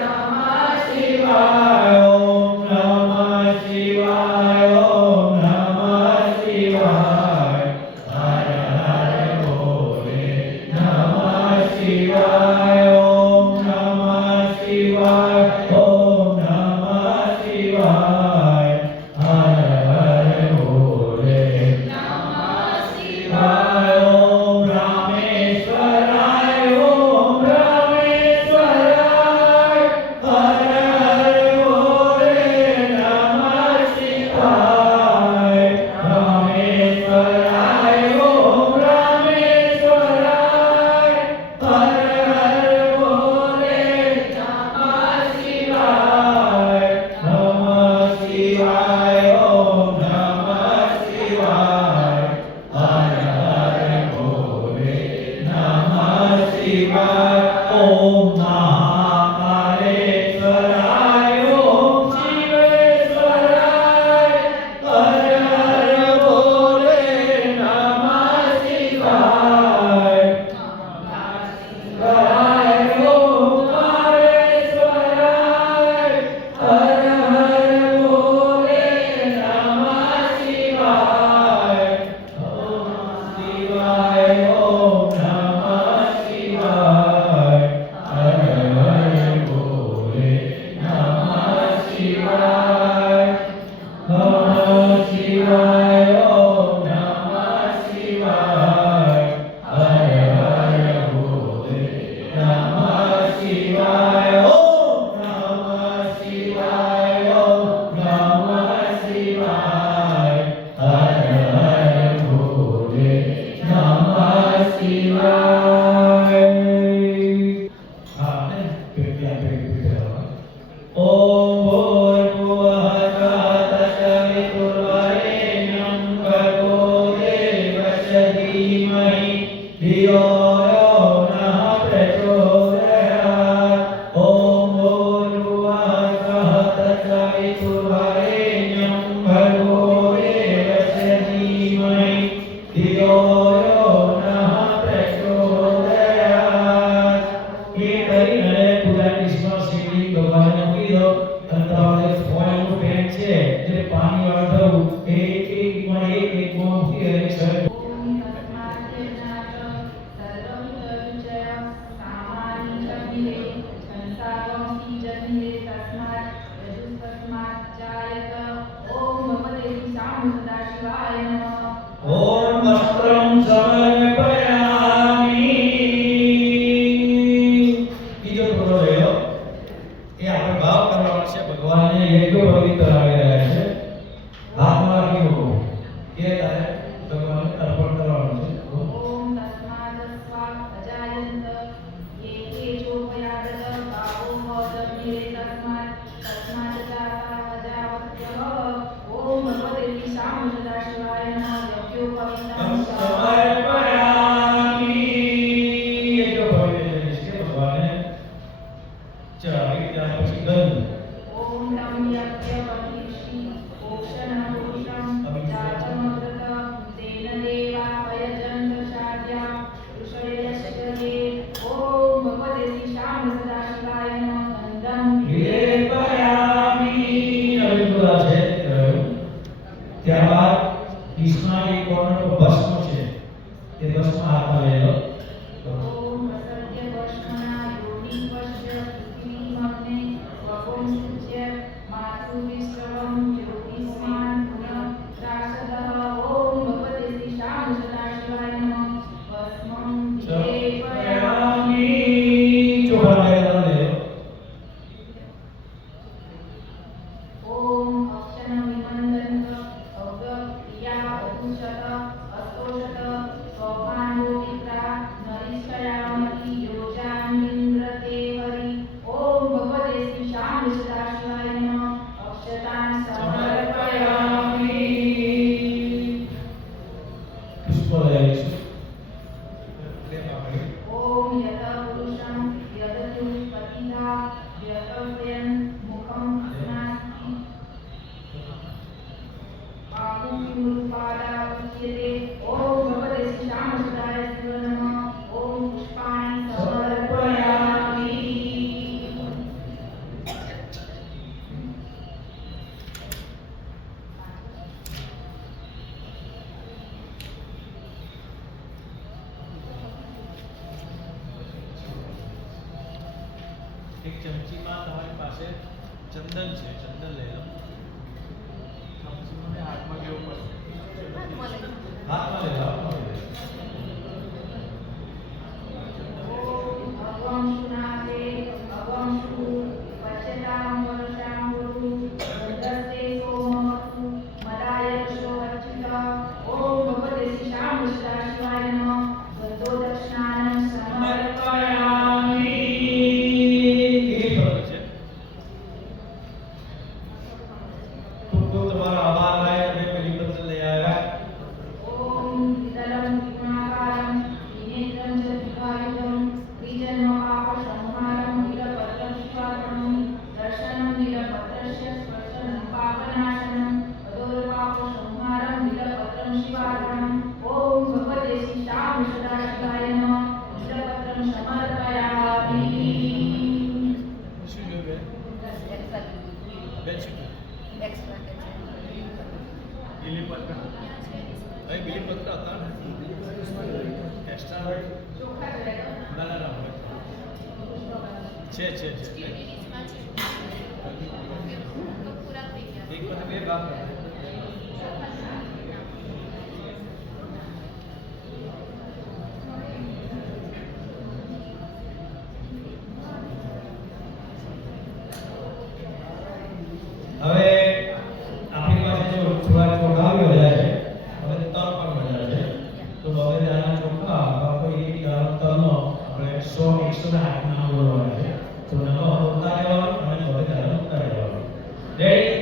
નમઃ શિવાય. ઓમ નમઃ શિવાય. ઓમ નમઃ શિવાય. હર હર ભોલે નમઃ શિવાય. ઓમ નમઃ શિવાય. ઓમ નમઃ શિવાય. હર હર ભોલે નમઃ શિવાય. ઓમ રામેશ્વરાય. ઓમ રામેશ્વરાય. હર હર ભોલે નમઃ શિવાય. રામેશ્વરાય. ઓમ રામેશ્વરાય. હર હર ભોલે નમઃ શિવાય. નમઃ શિવાય. ઓમ નમઃ શિવાય. હર હર ભોલે નમઃ શિવાય. ઓમ મહાકાલેશ્વરાય. ઓમ શિવેશ્વરાય. હર હર ભોલે નમઃ શિવાય. धियो यो नः प्रचोदयात् ॐ भूर्भुवः तत्सवितुर्वरेण्यं भर्गो देवस्य धीमहि धियो यो नः प्रचोदयात् ये કરીને પૂરા કૃષ્ણ શિવલિંગ ભગવાનને મૂકી દો અને તમારે ફોઈલનું પેન છે જે પાણીવાળું થવું એ એકમાં એક મૂકી અને સરળ ઓમ વસ્ત્રમ સમર્પયામિ બીજો ટુકડો રહ્યો એ આપણે ભાવ કરવાનો છે ભગવાનને યજ્ઞ પવિત્ર આવી રહ્યા છે હાથમાં રાખી મૂકો એ તારે ભગવાનને અર્પણ કરવાનું છે સમર્પયામિ યજ્ઞ પવિત્ર છે ભગવાનને ચડાવી ત્યાર પછી ગંધ ત્યારબાદ કૃષ્ણની કોર્નર પર ભસ્મ છે એ ભસ્મ હાથમાં લઈ લો ચોખા લગાવી લો પુષ્પ લગાવીશું એક ચમચીમાં તમારી પાસે ચંદન છે, ચંદન લઈ લો. ચમચીમાં હાથમાં લેવું પડશે. હાથમાં લઈ લો હવે આપણી પાસે જો થોડા ચોખા આવી રહ્યા છે, હવે તલ પણ મળ્યા છે, તો હવે દાણા ચોખા અથવા કોઈ એક દાણા તલનો આપણે 100-108 નામ બોલવાના છે. તો નવો ઉતાર લેવાનો અને હવે દાણા ઉતાર લેવાનો. રેડી?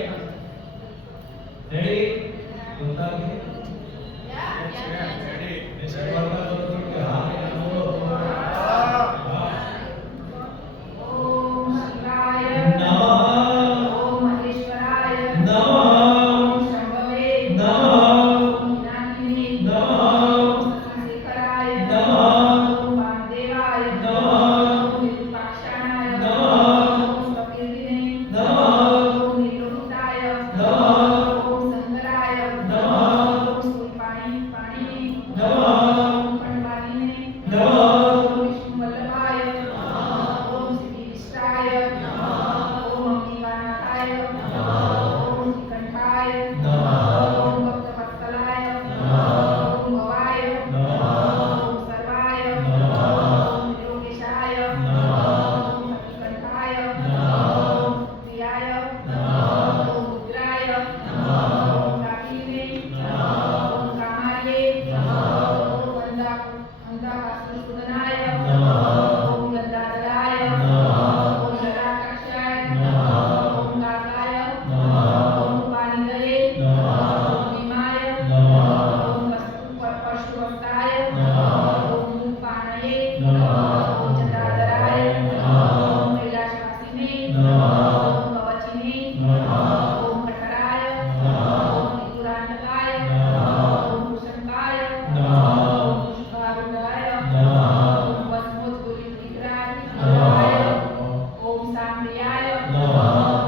ચંદ્રમાએ નમઃ. ઓમ ચંદ્રાધરાય નમઃ. ઓમ કૈલાસવાસીને નમઃ. ઓમ કવચિને નમઃ. ઓમ કઠરાય નમઃ. ઓમ ત્રિપુરાંતકાય નમઃ. ઓમ કૃષ્ણકાય નમઃ. ઓમ પુષ્પારૂઢાય નમઃ. ઓમ ભસ્મોદ્ગુલિતવિગ્રહાય ઓમ સામ્યાય નમઃ.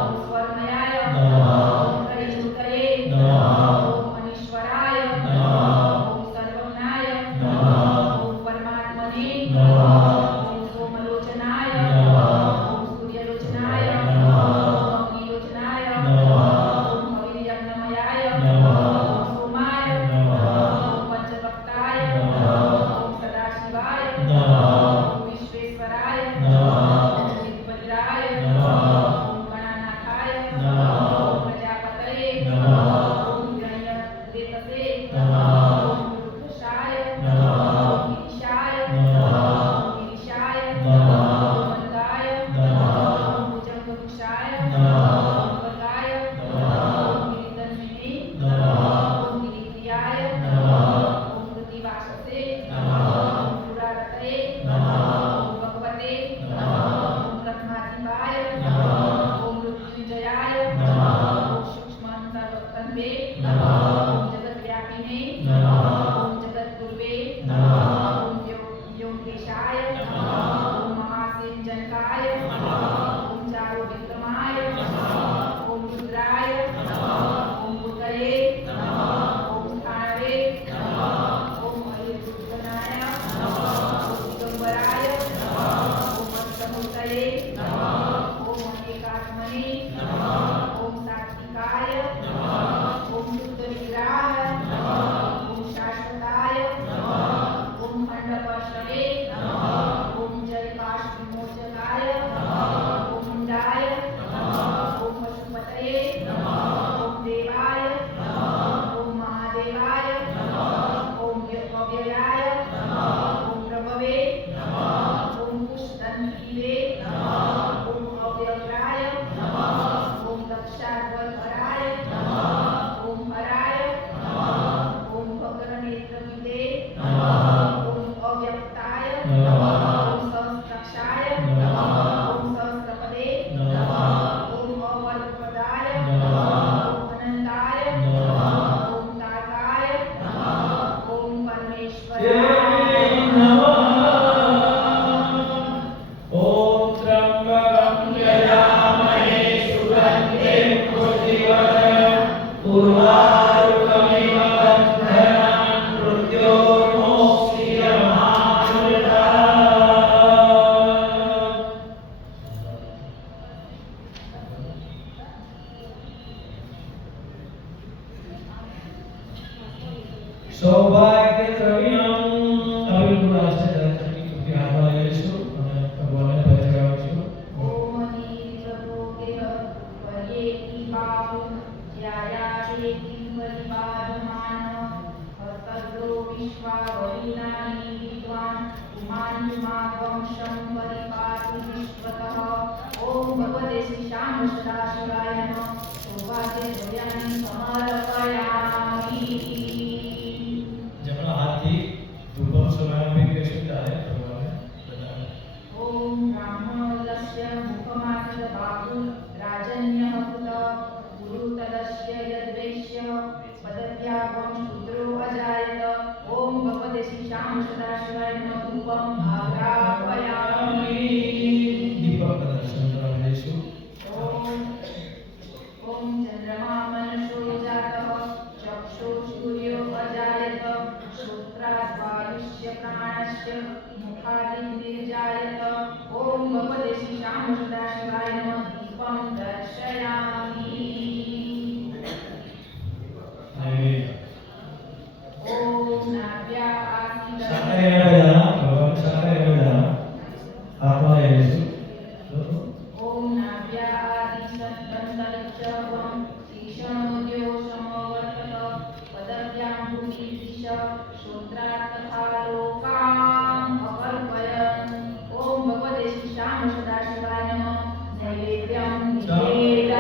ઓમ સ્વર્મયાય નમઃ. ઓમ ત્રયમૂર્તયે નમઃ. ઓમ અનીશ્વરાય નમઃ. ઓમ સર્વજ્ઞાય નમઃ. ઓમ પરમાત્મને નમઃ. ઓમ સોમલોચનાય નમઃ. ઓમ સૂર્યલોચનાય નમઃ. ઓમ અગ્નિલોચનાય નમઃ. ઓમ હવિર્યજ્ઞમયાય નમઃ. ઓમ સોમાય નમઃ. ઓમ પંચભક્તાય નમઃ. ઓમ સદાશિવાય નમઃ. ઓમ વિશ્વેશ્વરાય નમઃ. ઓમ વિદ્વજ્રાય નમઃ. ઓમ ગણાનાથાય નમઃ. ઓમ પ્રજાપતये નમઃ. ઓમ હિરણ્યરેતસે નમઃ. ઓમ વૃક્ષાય નમઃ. ઓમ ઈશાય નમઃ. ઓમ ગિરીશાય નમઃ. ઓમ મંદાય નમઃ. ઓમ ભુજંગવૃક્ષાય નમઃ. ઓમ ગંગાય નમઃ. ઓમ ગિરિધન્વિને નમઃ. ઓમ ગિરિપ્રિયાય નમઃ. ઓમ ગતિવાસસે નમઃ. ઓમ પુરારતये નમઃ. ઓમ ભગવતે નમઃ. ઓમ બ્રહ્માધિપાય નમઃ. ઓમ મૃત્યુંજયાય નમઃ. ઓમ સૂક્ષ્માંતરતન્વે નમઃ. ઓમ જગદ્વ્યાપિને નમઃ. ઓમ જગદ્ગુરુવે નમઃ. ઓમ યોગેશાય નમઃ. ઓમ મહાસેનજનકાય ઓમ ચારુવિક્રમાય ઓમ રુદ્રાય ઓમ બુદ્ધયે ઓમ સ્થાણવે ઓમ હરિરુદ્રનાય ઓમ દિગંબરાય ઓમ અષ્ટમૂર્તયે ઓમ એકાત્મને ઓમ સાત્વિકાય ઓમ શુદ્ધવિગ્રહાય ઓમ શાશ્વતાય ઓમ મંડપશ્રવે ઓમ જયપાશ વિમોચકાય ઓમ મુંડાય ઓમ પશુપતये ઓમ દેવાય ઓમ મહાદેવાય ઓમ અવ્યયાય ઓમ પ્રભવે ઓમ પુષ્ટંતિવે ઓમ અવ્યગ્રાય ઓમ દક્ષાધ્વરાય ઓમ હરાય ઓમ ભગ્રનેત્રવિદે ઓમ અવ્યક્તાય ઓમ સહસ્રક્ષાય ઓમ સહસ્રપદે ઓમ અવર્ગપદાય ઓમ અનંતાય ઓમ તારકાય ઓમ પરમેશ્વરાય ઓમ ત્રંબકં યજામહે સુગંધિં પુષ્ટિવર્ધનં ઉર્વારુકમિવ બંધનાન મૃત્યોર્મોક્ષિયમામૃતા સૌભાગ્ય દ્રવિણમ અવિપુરા છે ધરતી કે હાથમાં લઈશું અને ભગવાનને પધરાવીશું. ઓમ નીત્રભોગે પર્યેતિ બાહુ જ્યાયાદેતિ પરિપાદમાન હસ્તદ્રો વિશ્વાવરીનાની વિદ્વાન ઉમાન્યુમાગમ શં પરિપાતુ વિશ્વતઃ ઓમ ભગવતે શ્રી શ્યામ સદાશિવાય નમઃ સૌભાગ્ય દ્રવ્યાની સમર્પયામિ. જમણા હાથથી ધૂપમ સમર્પિત કરીશું ત્યારે ભગવાનને પધરાવો. ઓમ બ્રાહ્મણોદસ્ય મુખમાત્ર બાહુ રાજન્યઃ પુત ગુરુતદસ્ય યદ્વૈશ્ય પદવ્યાગમ શૂદ્રો અજાયત. ઓમ ભગવતે શ્રી શ્યામ સદાશિવાય નમઃ ધૂપમ આગ્રાપયામિ. દીપક પ્રદર્શન કરવા લઈશું. ઓમ ચંદ્રમા મનસો જાતઃ ચક્ષુ સૂર્યો અજાયત શ્રોત્રાદ વાયુષ્ય પ્રાણસ્ય મુખાદિર્જાયત. ઓમ ભગવતે શ્રી શ્યામ સદાશિવાય નમઃ દીપમ દર્શયામિ. નૈવેદ્ય. ઓમ નાભ્યા આસિદ સાકરિયા બધાના ભગવાન સાકરિયા બધાના હાથમાં લઈ લઈશું. ઓમ નાભ્યા આદિસંતંતરિક્ષવમ તીક્ષ્ણોદ્યો સમવર્તત પદવ્યામ ભૂમિતિશ શ્રોત્રાत् તથા લોકામ અકલ્પયન. ઓમ ભગવતે શ્રી શ્યામ સદાશિવાય નમઃ. નૈવેદ્યમ નિવેદયામિ.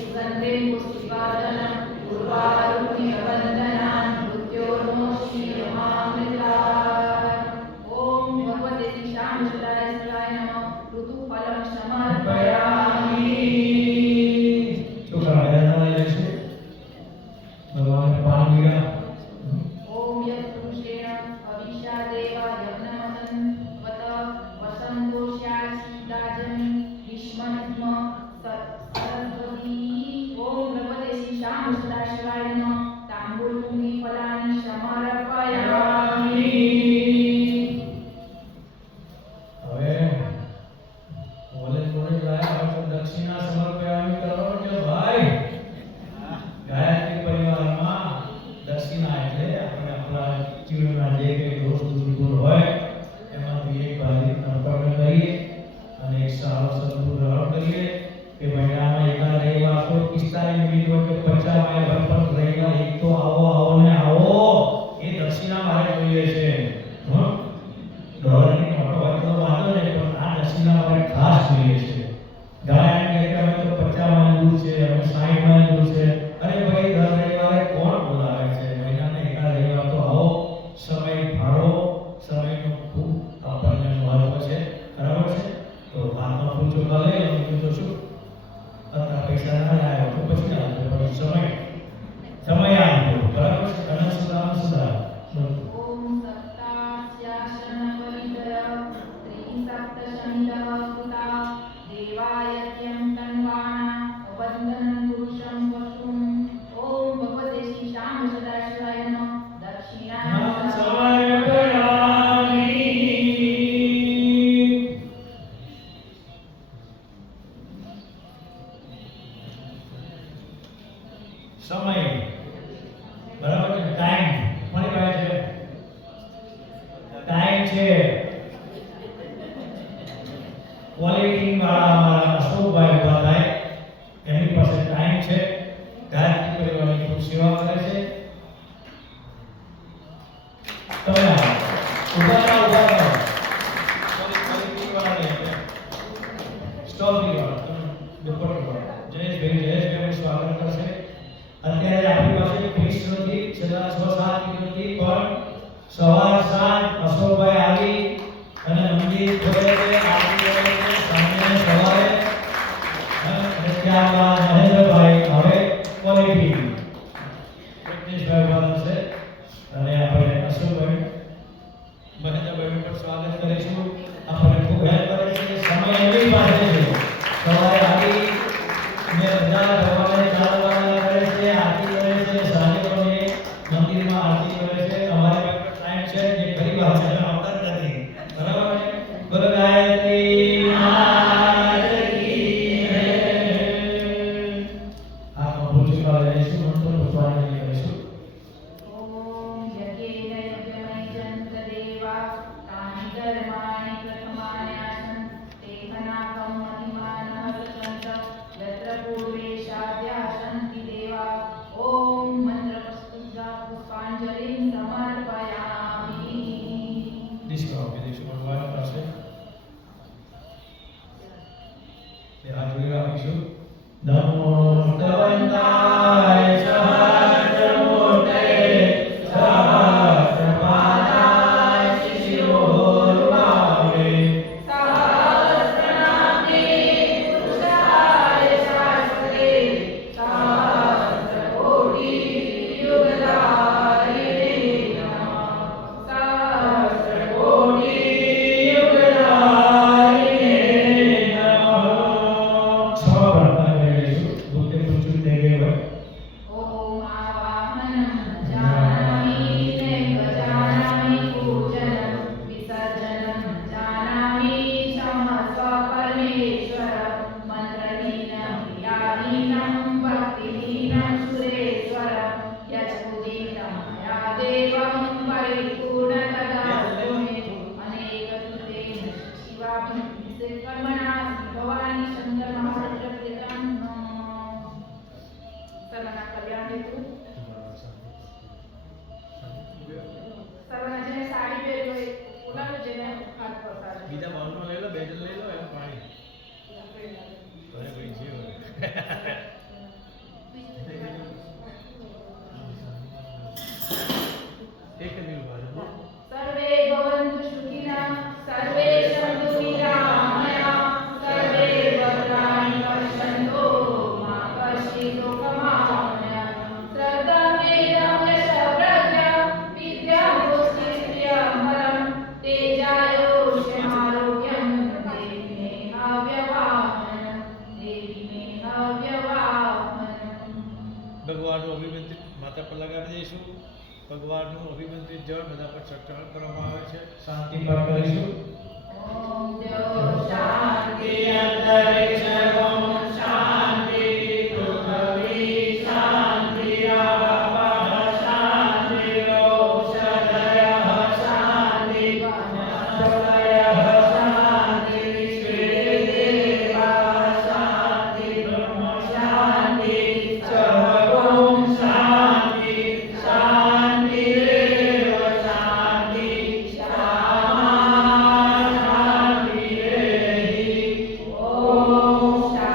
सुगन्धे पुष्टिवर्धनं पूर्वारुणिवन्दनान् मृत्योर्मोक्षीयमामृतात्। ॐ भगवते श्यामसुन्दराय शिवाय नमः। ऋतुफलं समर्पयामि। छोकरा બેના લેશે ભગવાન પાન પીડા ॐ यत्पुरुषेण अविशादेवा यज्ञमदन् वत वसन्तोष्यासीदाजनि विष्मन्म सरस्वती। ॐ भगवते श्यामसुन्दराय शिवाय नमः। ताम्बूलमुनि फलानि समर्पयामि। હવે કોલેજ લાયા હવે તો દક્ષિણા સમર્પયામિ કરો કે ભાઈ ગાયત્રી પરિવારમાં દક્ષિણા એટલે આપણે આપણા જીવનના જે કંઈ દોષ દુર્ગુણ હોય એમાંથી એક ભાગી અર્પણ કરીએ અને એક સારો સદગુણ ગ્રહણ કરીએ કે મહિનામાં એકાદ રવિવાર તો 45 મિનિટ હોય કે 50 માઇલ હોય પણ રવિવાર એક તો આવો ને આવો એ દક્ષિણા મારે જોઈએ છે હં ડોલરની નોટો હોય તો વાંધો નહીં પણ આ દક્ષિણા મારે ખાસ જોઈએ છે ગાયન કે અમે તો 50 માઇલ દૂર છે અમે 60 માઇલ દૂર છે અરે ભાઈ દર રવિવારે કોણ બોલાવે છે મહિનાને એકાદ રવિવાર તો આવો સમય ફાળો સમયનું ખૂબ આપણને મહત્વ છે બરાબર છે તો હાથમાં ફૂલ ચોખા લઈ લો બીજું તો શું અત્યારે પૈસા ના લાવ્યો તો પછી આવજો પણ સમય આપજો બરાબર છે અને સુધાર ॐ सप्तास्याशनवलिदय त्रिसप्तशनिदः कृता देवायत्यं तन्वाना वन्दनं पुरुषं वसुं। ॐ भगवते श्यामसुन्दराय शिवाय नमः। दक्षिणां સમર્પયામિ સમય બરાબર છે ટાઈમ કોની પાસે છે ટાઈમ છે ક્વોલિટી વાળા અમારા અશોકભાઈ ઉભા થાય એમની પાસે ટાઈમ છે ગાયત્રી પરિવારની ખૂબ સેવા કરે છે તમે આવો. ઉભા રહો ક્વોલિટી વાળા નહીં સ્ટોરી વાળા તમે દુપટ્ટો વાળા જયેશભાઈનું સ્વાગત કરશે અત્યારે આપણી પાસે ફિક્સ નથી છેલ્લા 6-7 દિવસથી પણ સવાર સાંજ અશોકભાઈ આવી અને મંદિર ખોલે છે આરતી કરે છે સાંજે સવારે અને ત્યારબાદ મહેન્દ્રભાઈ હવે ક્વોલિટી જગદીશભાઈ વાત છે અને આપણે અશોકભાઈ મહેન્દ્રભાઈનું પણ સ્વાગત કરીશું આપણે ખૂબ હેલ્પ કરે છે સમય એમની પાસે છે સવારે આવી ને બધા ભગવાનને ચાલવાના કરે છે આરતી કરે છે સાંજે પણ એ મંદિરમાં આરતી કરે છે અમારી પાસે ટાઈમ છે જે ઘણી વાર છે આવતા જ નથી બરાબર છે બોલો ગાયત્રી માત કી જય આ પૂછે કાલે લઈશું મંત્ર પુષ્પાંજલિ કરીશું ॐ यज्ञेन यज्ञमयजन्तदेवा तानि धर्माणि प्रथमान्यासन् तेहनाकं महिमानः सन्त यत्र पूर्वे शाद्यासन्ति देवा। ॐ मन्त्रपुष्पा पुष्पाञ्जलिं समर्पयामि। દિશા ભગવાન પાસે તે હાથ જોડી રાખીશું નમો ભગવંતાય સહસ્રમૂર્તય સહસ્રપાદાય શિશોર્ભાવે सहस्रनाम्ने पुरुषाय शाश्वते सहस्रकोटियुगधारिणे नमः। सहस्रकोटियुगधारिणे नमः। સૌ પ્રાર્થના કરી લઈશું ભૂતે પૂછ્યું તે ગઈ હોય ભગવાનનું અભિમંત્રિત માતા પર લગાવી દઈશું. ભગવાનનું અભિમંત્રિત જળ બધા પર ચઢાણ કરવામાં આવે છે. શાંતિ પાઠ કરીશું. ઓમ જો શાંતિ અંતરિક્ષ શાંતિ પૃથ્વી શાંતિ આપ શાંતિ ઔષધયઃ શાંતિ વનસ્પતયઃ શાંતિ શ્રીદેવા શાંતિ બ્રહ્મ શાંતિ સર્વોમ શાંતિ શાંતિરેવ શાંતિ શામા શાંતિરેહિ. ઓમ શાંતિ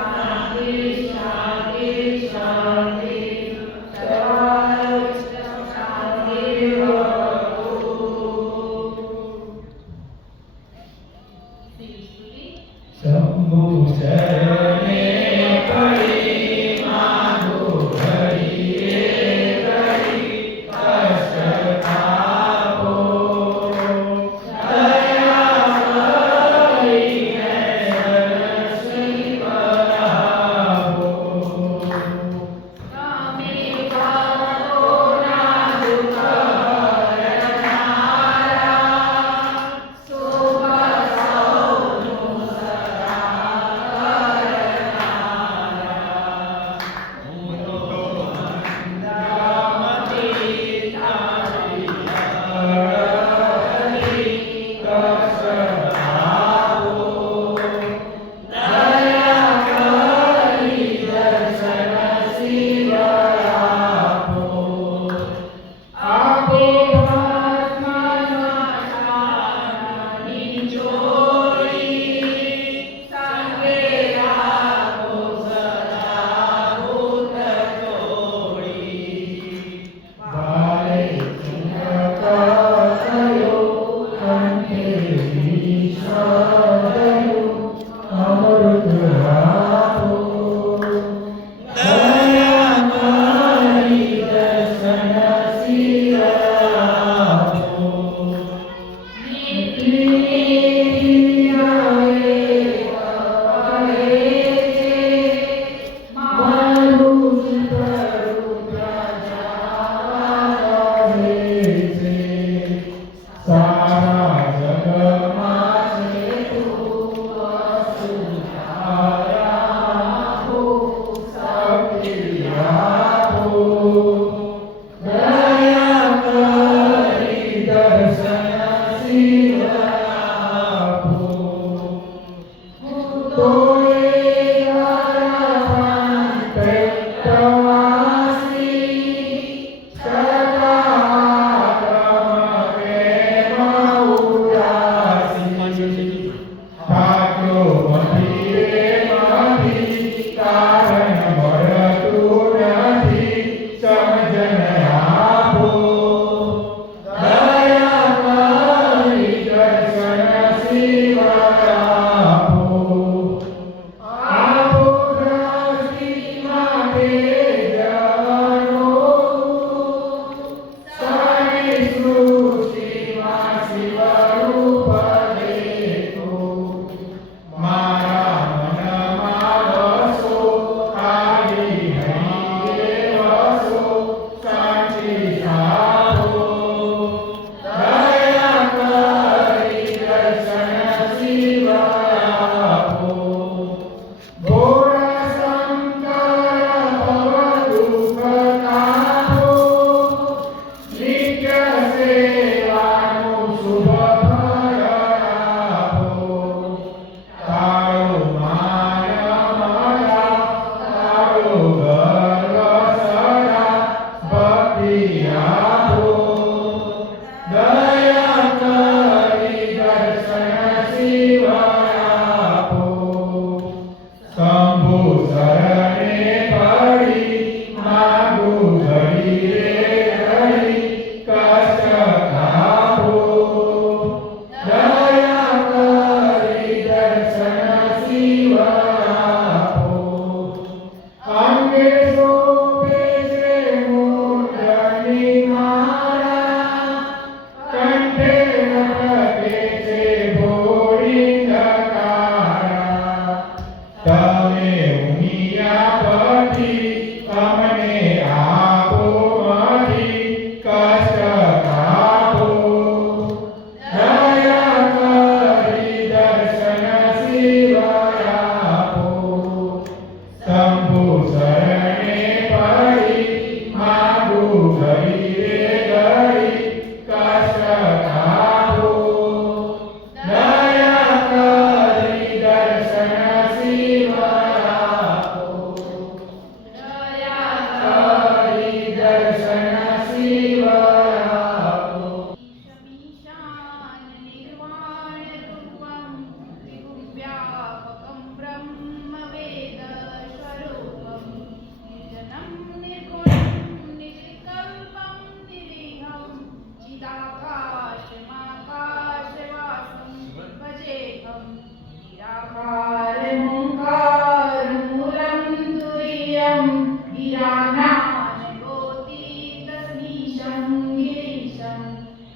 ज्ञानानगोतीतमीशं गिरीशं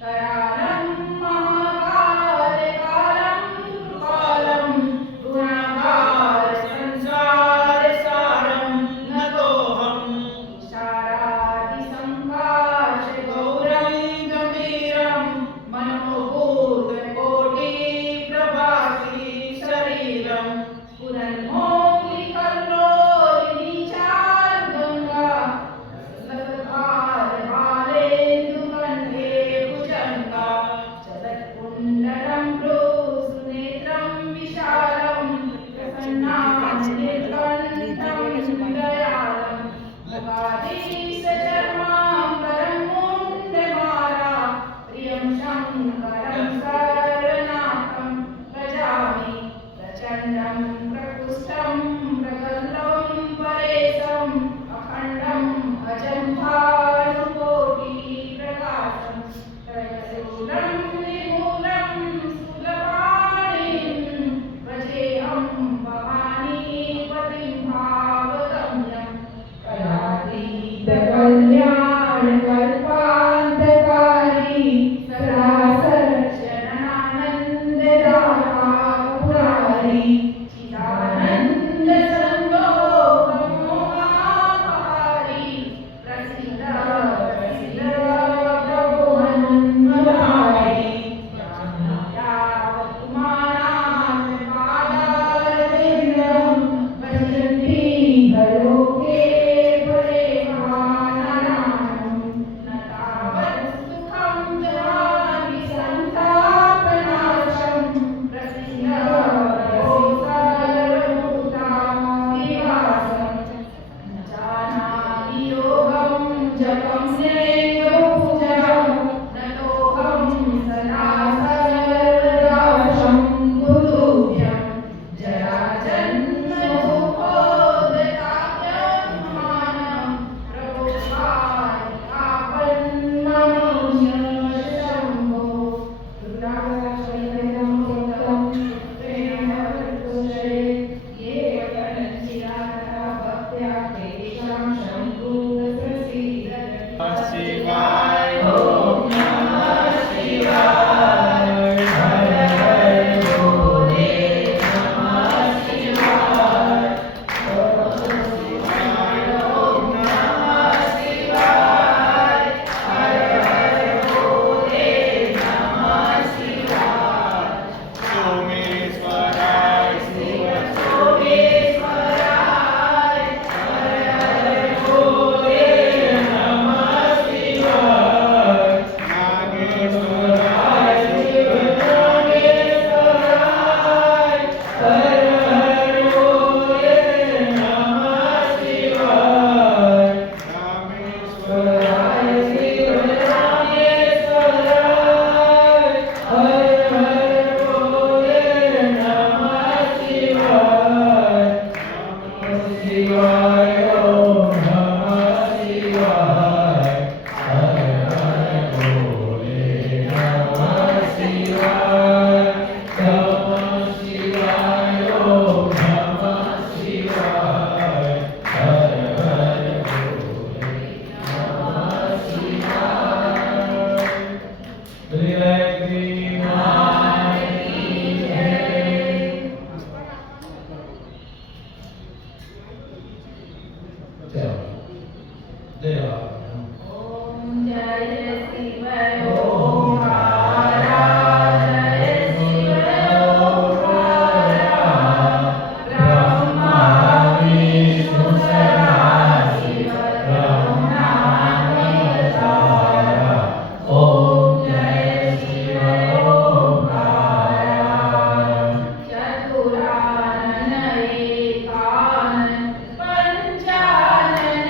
करालं महाकालकालं कृपालं गुणागारसंसारसारं नतोऽहं तुषारादिसङ्काशगौरं गम्भीरं मनोभूतकोटिप्रभासी शरीरं पुरन्मौलिकल्लोलिनीचारुगङ्गा लसत्भारभालेन्दुकण्ठे भुजङ्गा चलत्कुण्डलं प्रोसुनेत्रं विशालं प्रसन्नानिर्कण्ठं दयालं मुखाधीशचर्माम्बरं मुण्डमाला प्रियं शङ्करं शरणार्थं भजामि प्रचण्डं प्रकुष्ठं प्रगल्भं परेशम् अखण्डम् अजम्भानुकोटिप्रकाशं त्रयशूलं निर्मूलं सुलभाणिं भजेऽहं भवानीपतिं भावगम्यं कलातीतकल्याणकल्पान्तकारी सदा सर्वशरणानन्ददाता पुरारी चिदानन्दसन्दोहमोहापहारी प्रसीद प्रसीद प्रभो हनुमन्महारी यावत्कुमारान्पादारविन्दं भजन्ति लोके परे महानारायणं न तावत् सुखं जनानि सन्तापनाशं प्रसीद प्रभो सर्वभूतानिवासं न जानामि योगं जपं स्नेहपूजां नतोऽहं सदा सर्वदा शम्भुभ्यं जराजन्मदुःखोदताप्यमानं प्रभो आपन्नमोऽन्यशम्भो दुर्गाक्षयं प्रेम वर्तुषे ये वदन्तिराधा भक्त्या तेषां शम्भुप्रसीद शिवाय ॐ नमः शिवाय हर हर भोले नमः शिवाय ॐ नमः शिवाय हर हर भोले नमः शिवाय सोमेश्वराय शिव सोमेश्वराय हर हर भोले नमः शिवाय नागेश्वराय शिव नागेश्वराय हर हर भोले नमः शिवाय रामेश्वराय शिव नागेश्वराय हर हर भोले नमः शिवाय शिवाय ओम नमः शिवाय हर हर भोले नमः शिवाय नमः शिवाय ओम नमः शिवाय हर हर भोले नमः शिवाय श्री माय की जय चलो ओम जय शिव ओंकारा जय शिव ओंकारा ब्रह्मा विष्णु सदाशिव ब्रह्मानंदारा ओम जय शिव ओंकारा चतुरानन एकानन पंचानन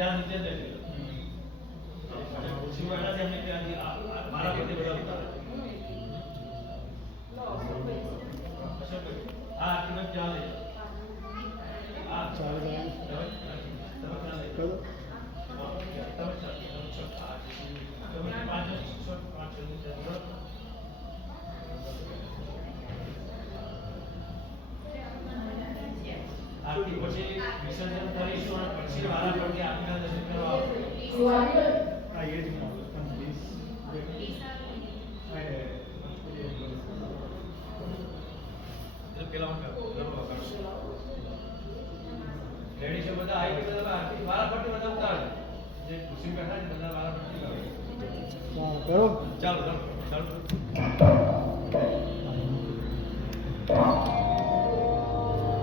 ત્યાં નીચે જ લઈ લો ખુરશીમાં એનાથી અમને ત્યાંથી મારા પ્રત્યે બધા ઉતારે હા તમે ત્યાં લઈ હા ચાલો આરતી પછી વિસર્જન કરીશું અને પછી વારા ફરતી આપીને દર્શન કરવા આ એ જ પણ પ્લીઝ પેલા રેડી છે બધા આવી ગયા બધા આરતી વારા ફરતી બધા ઉતારે જે ખુરશી બેઠા છે બધા વારા ફરતી કરે કરો ચાલો ચાલો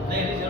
નહીં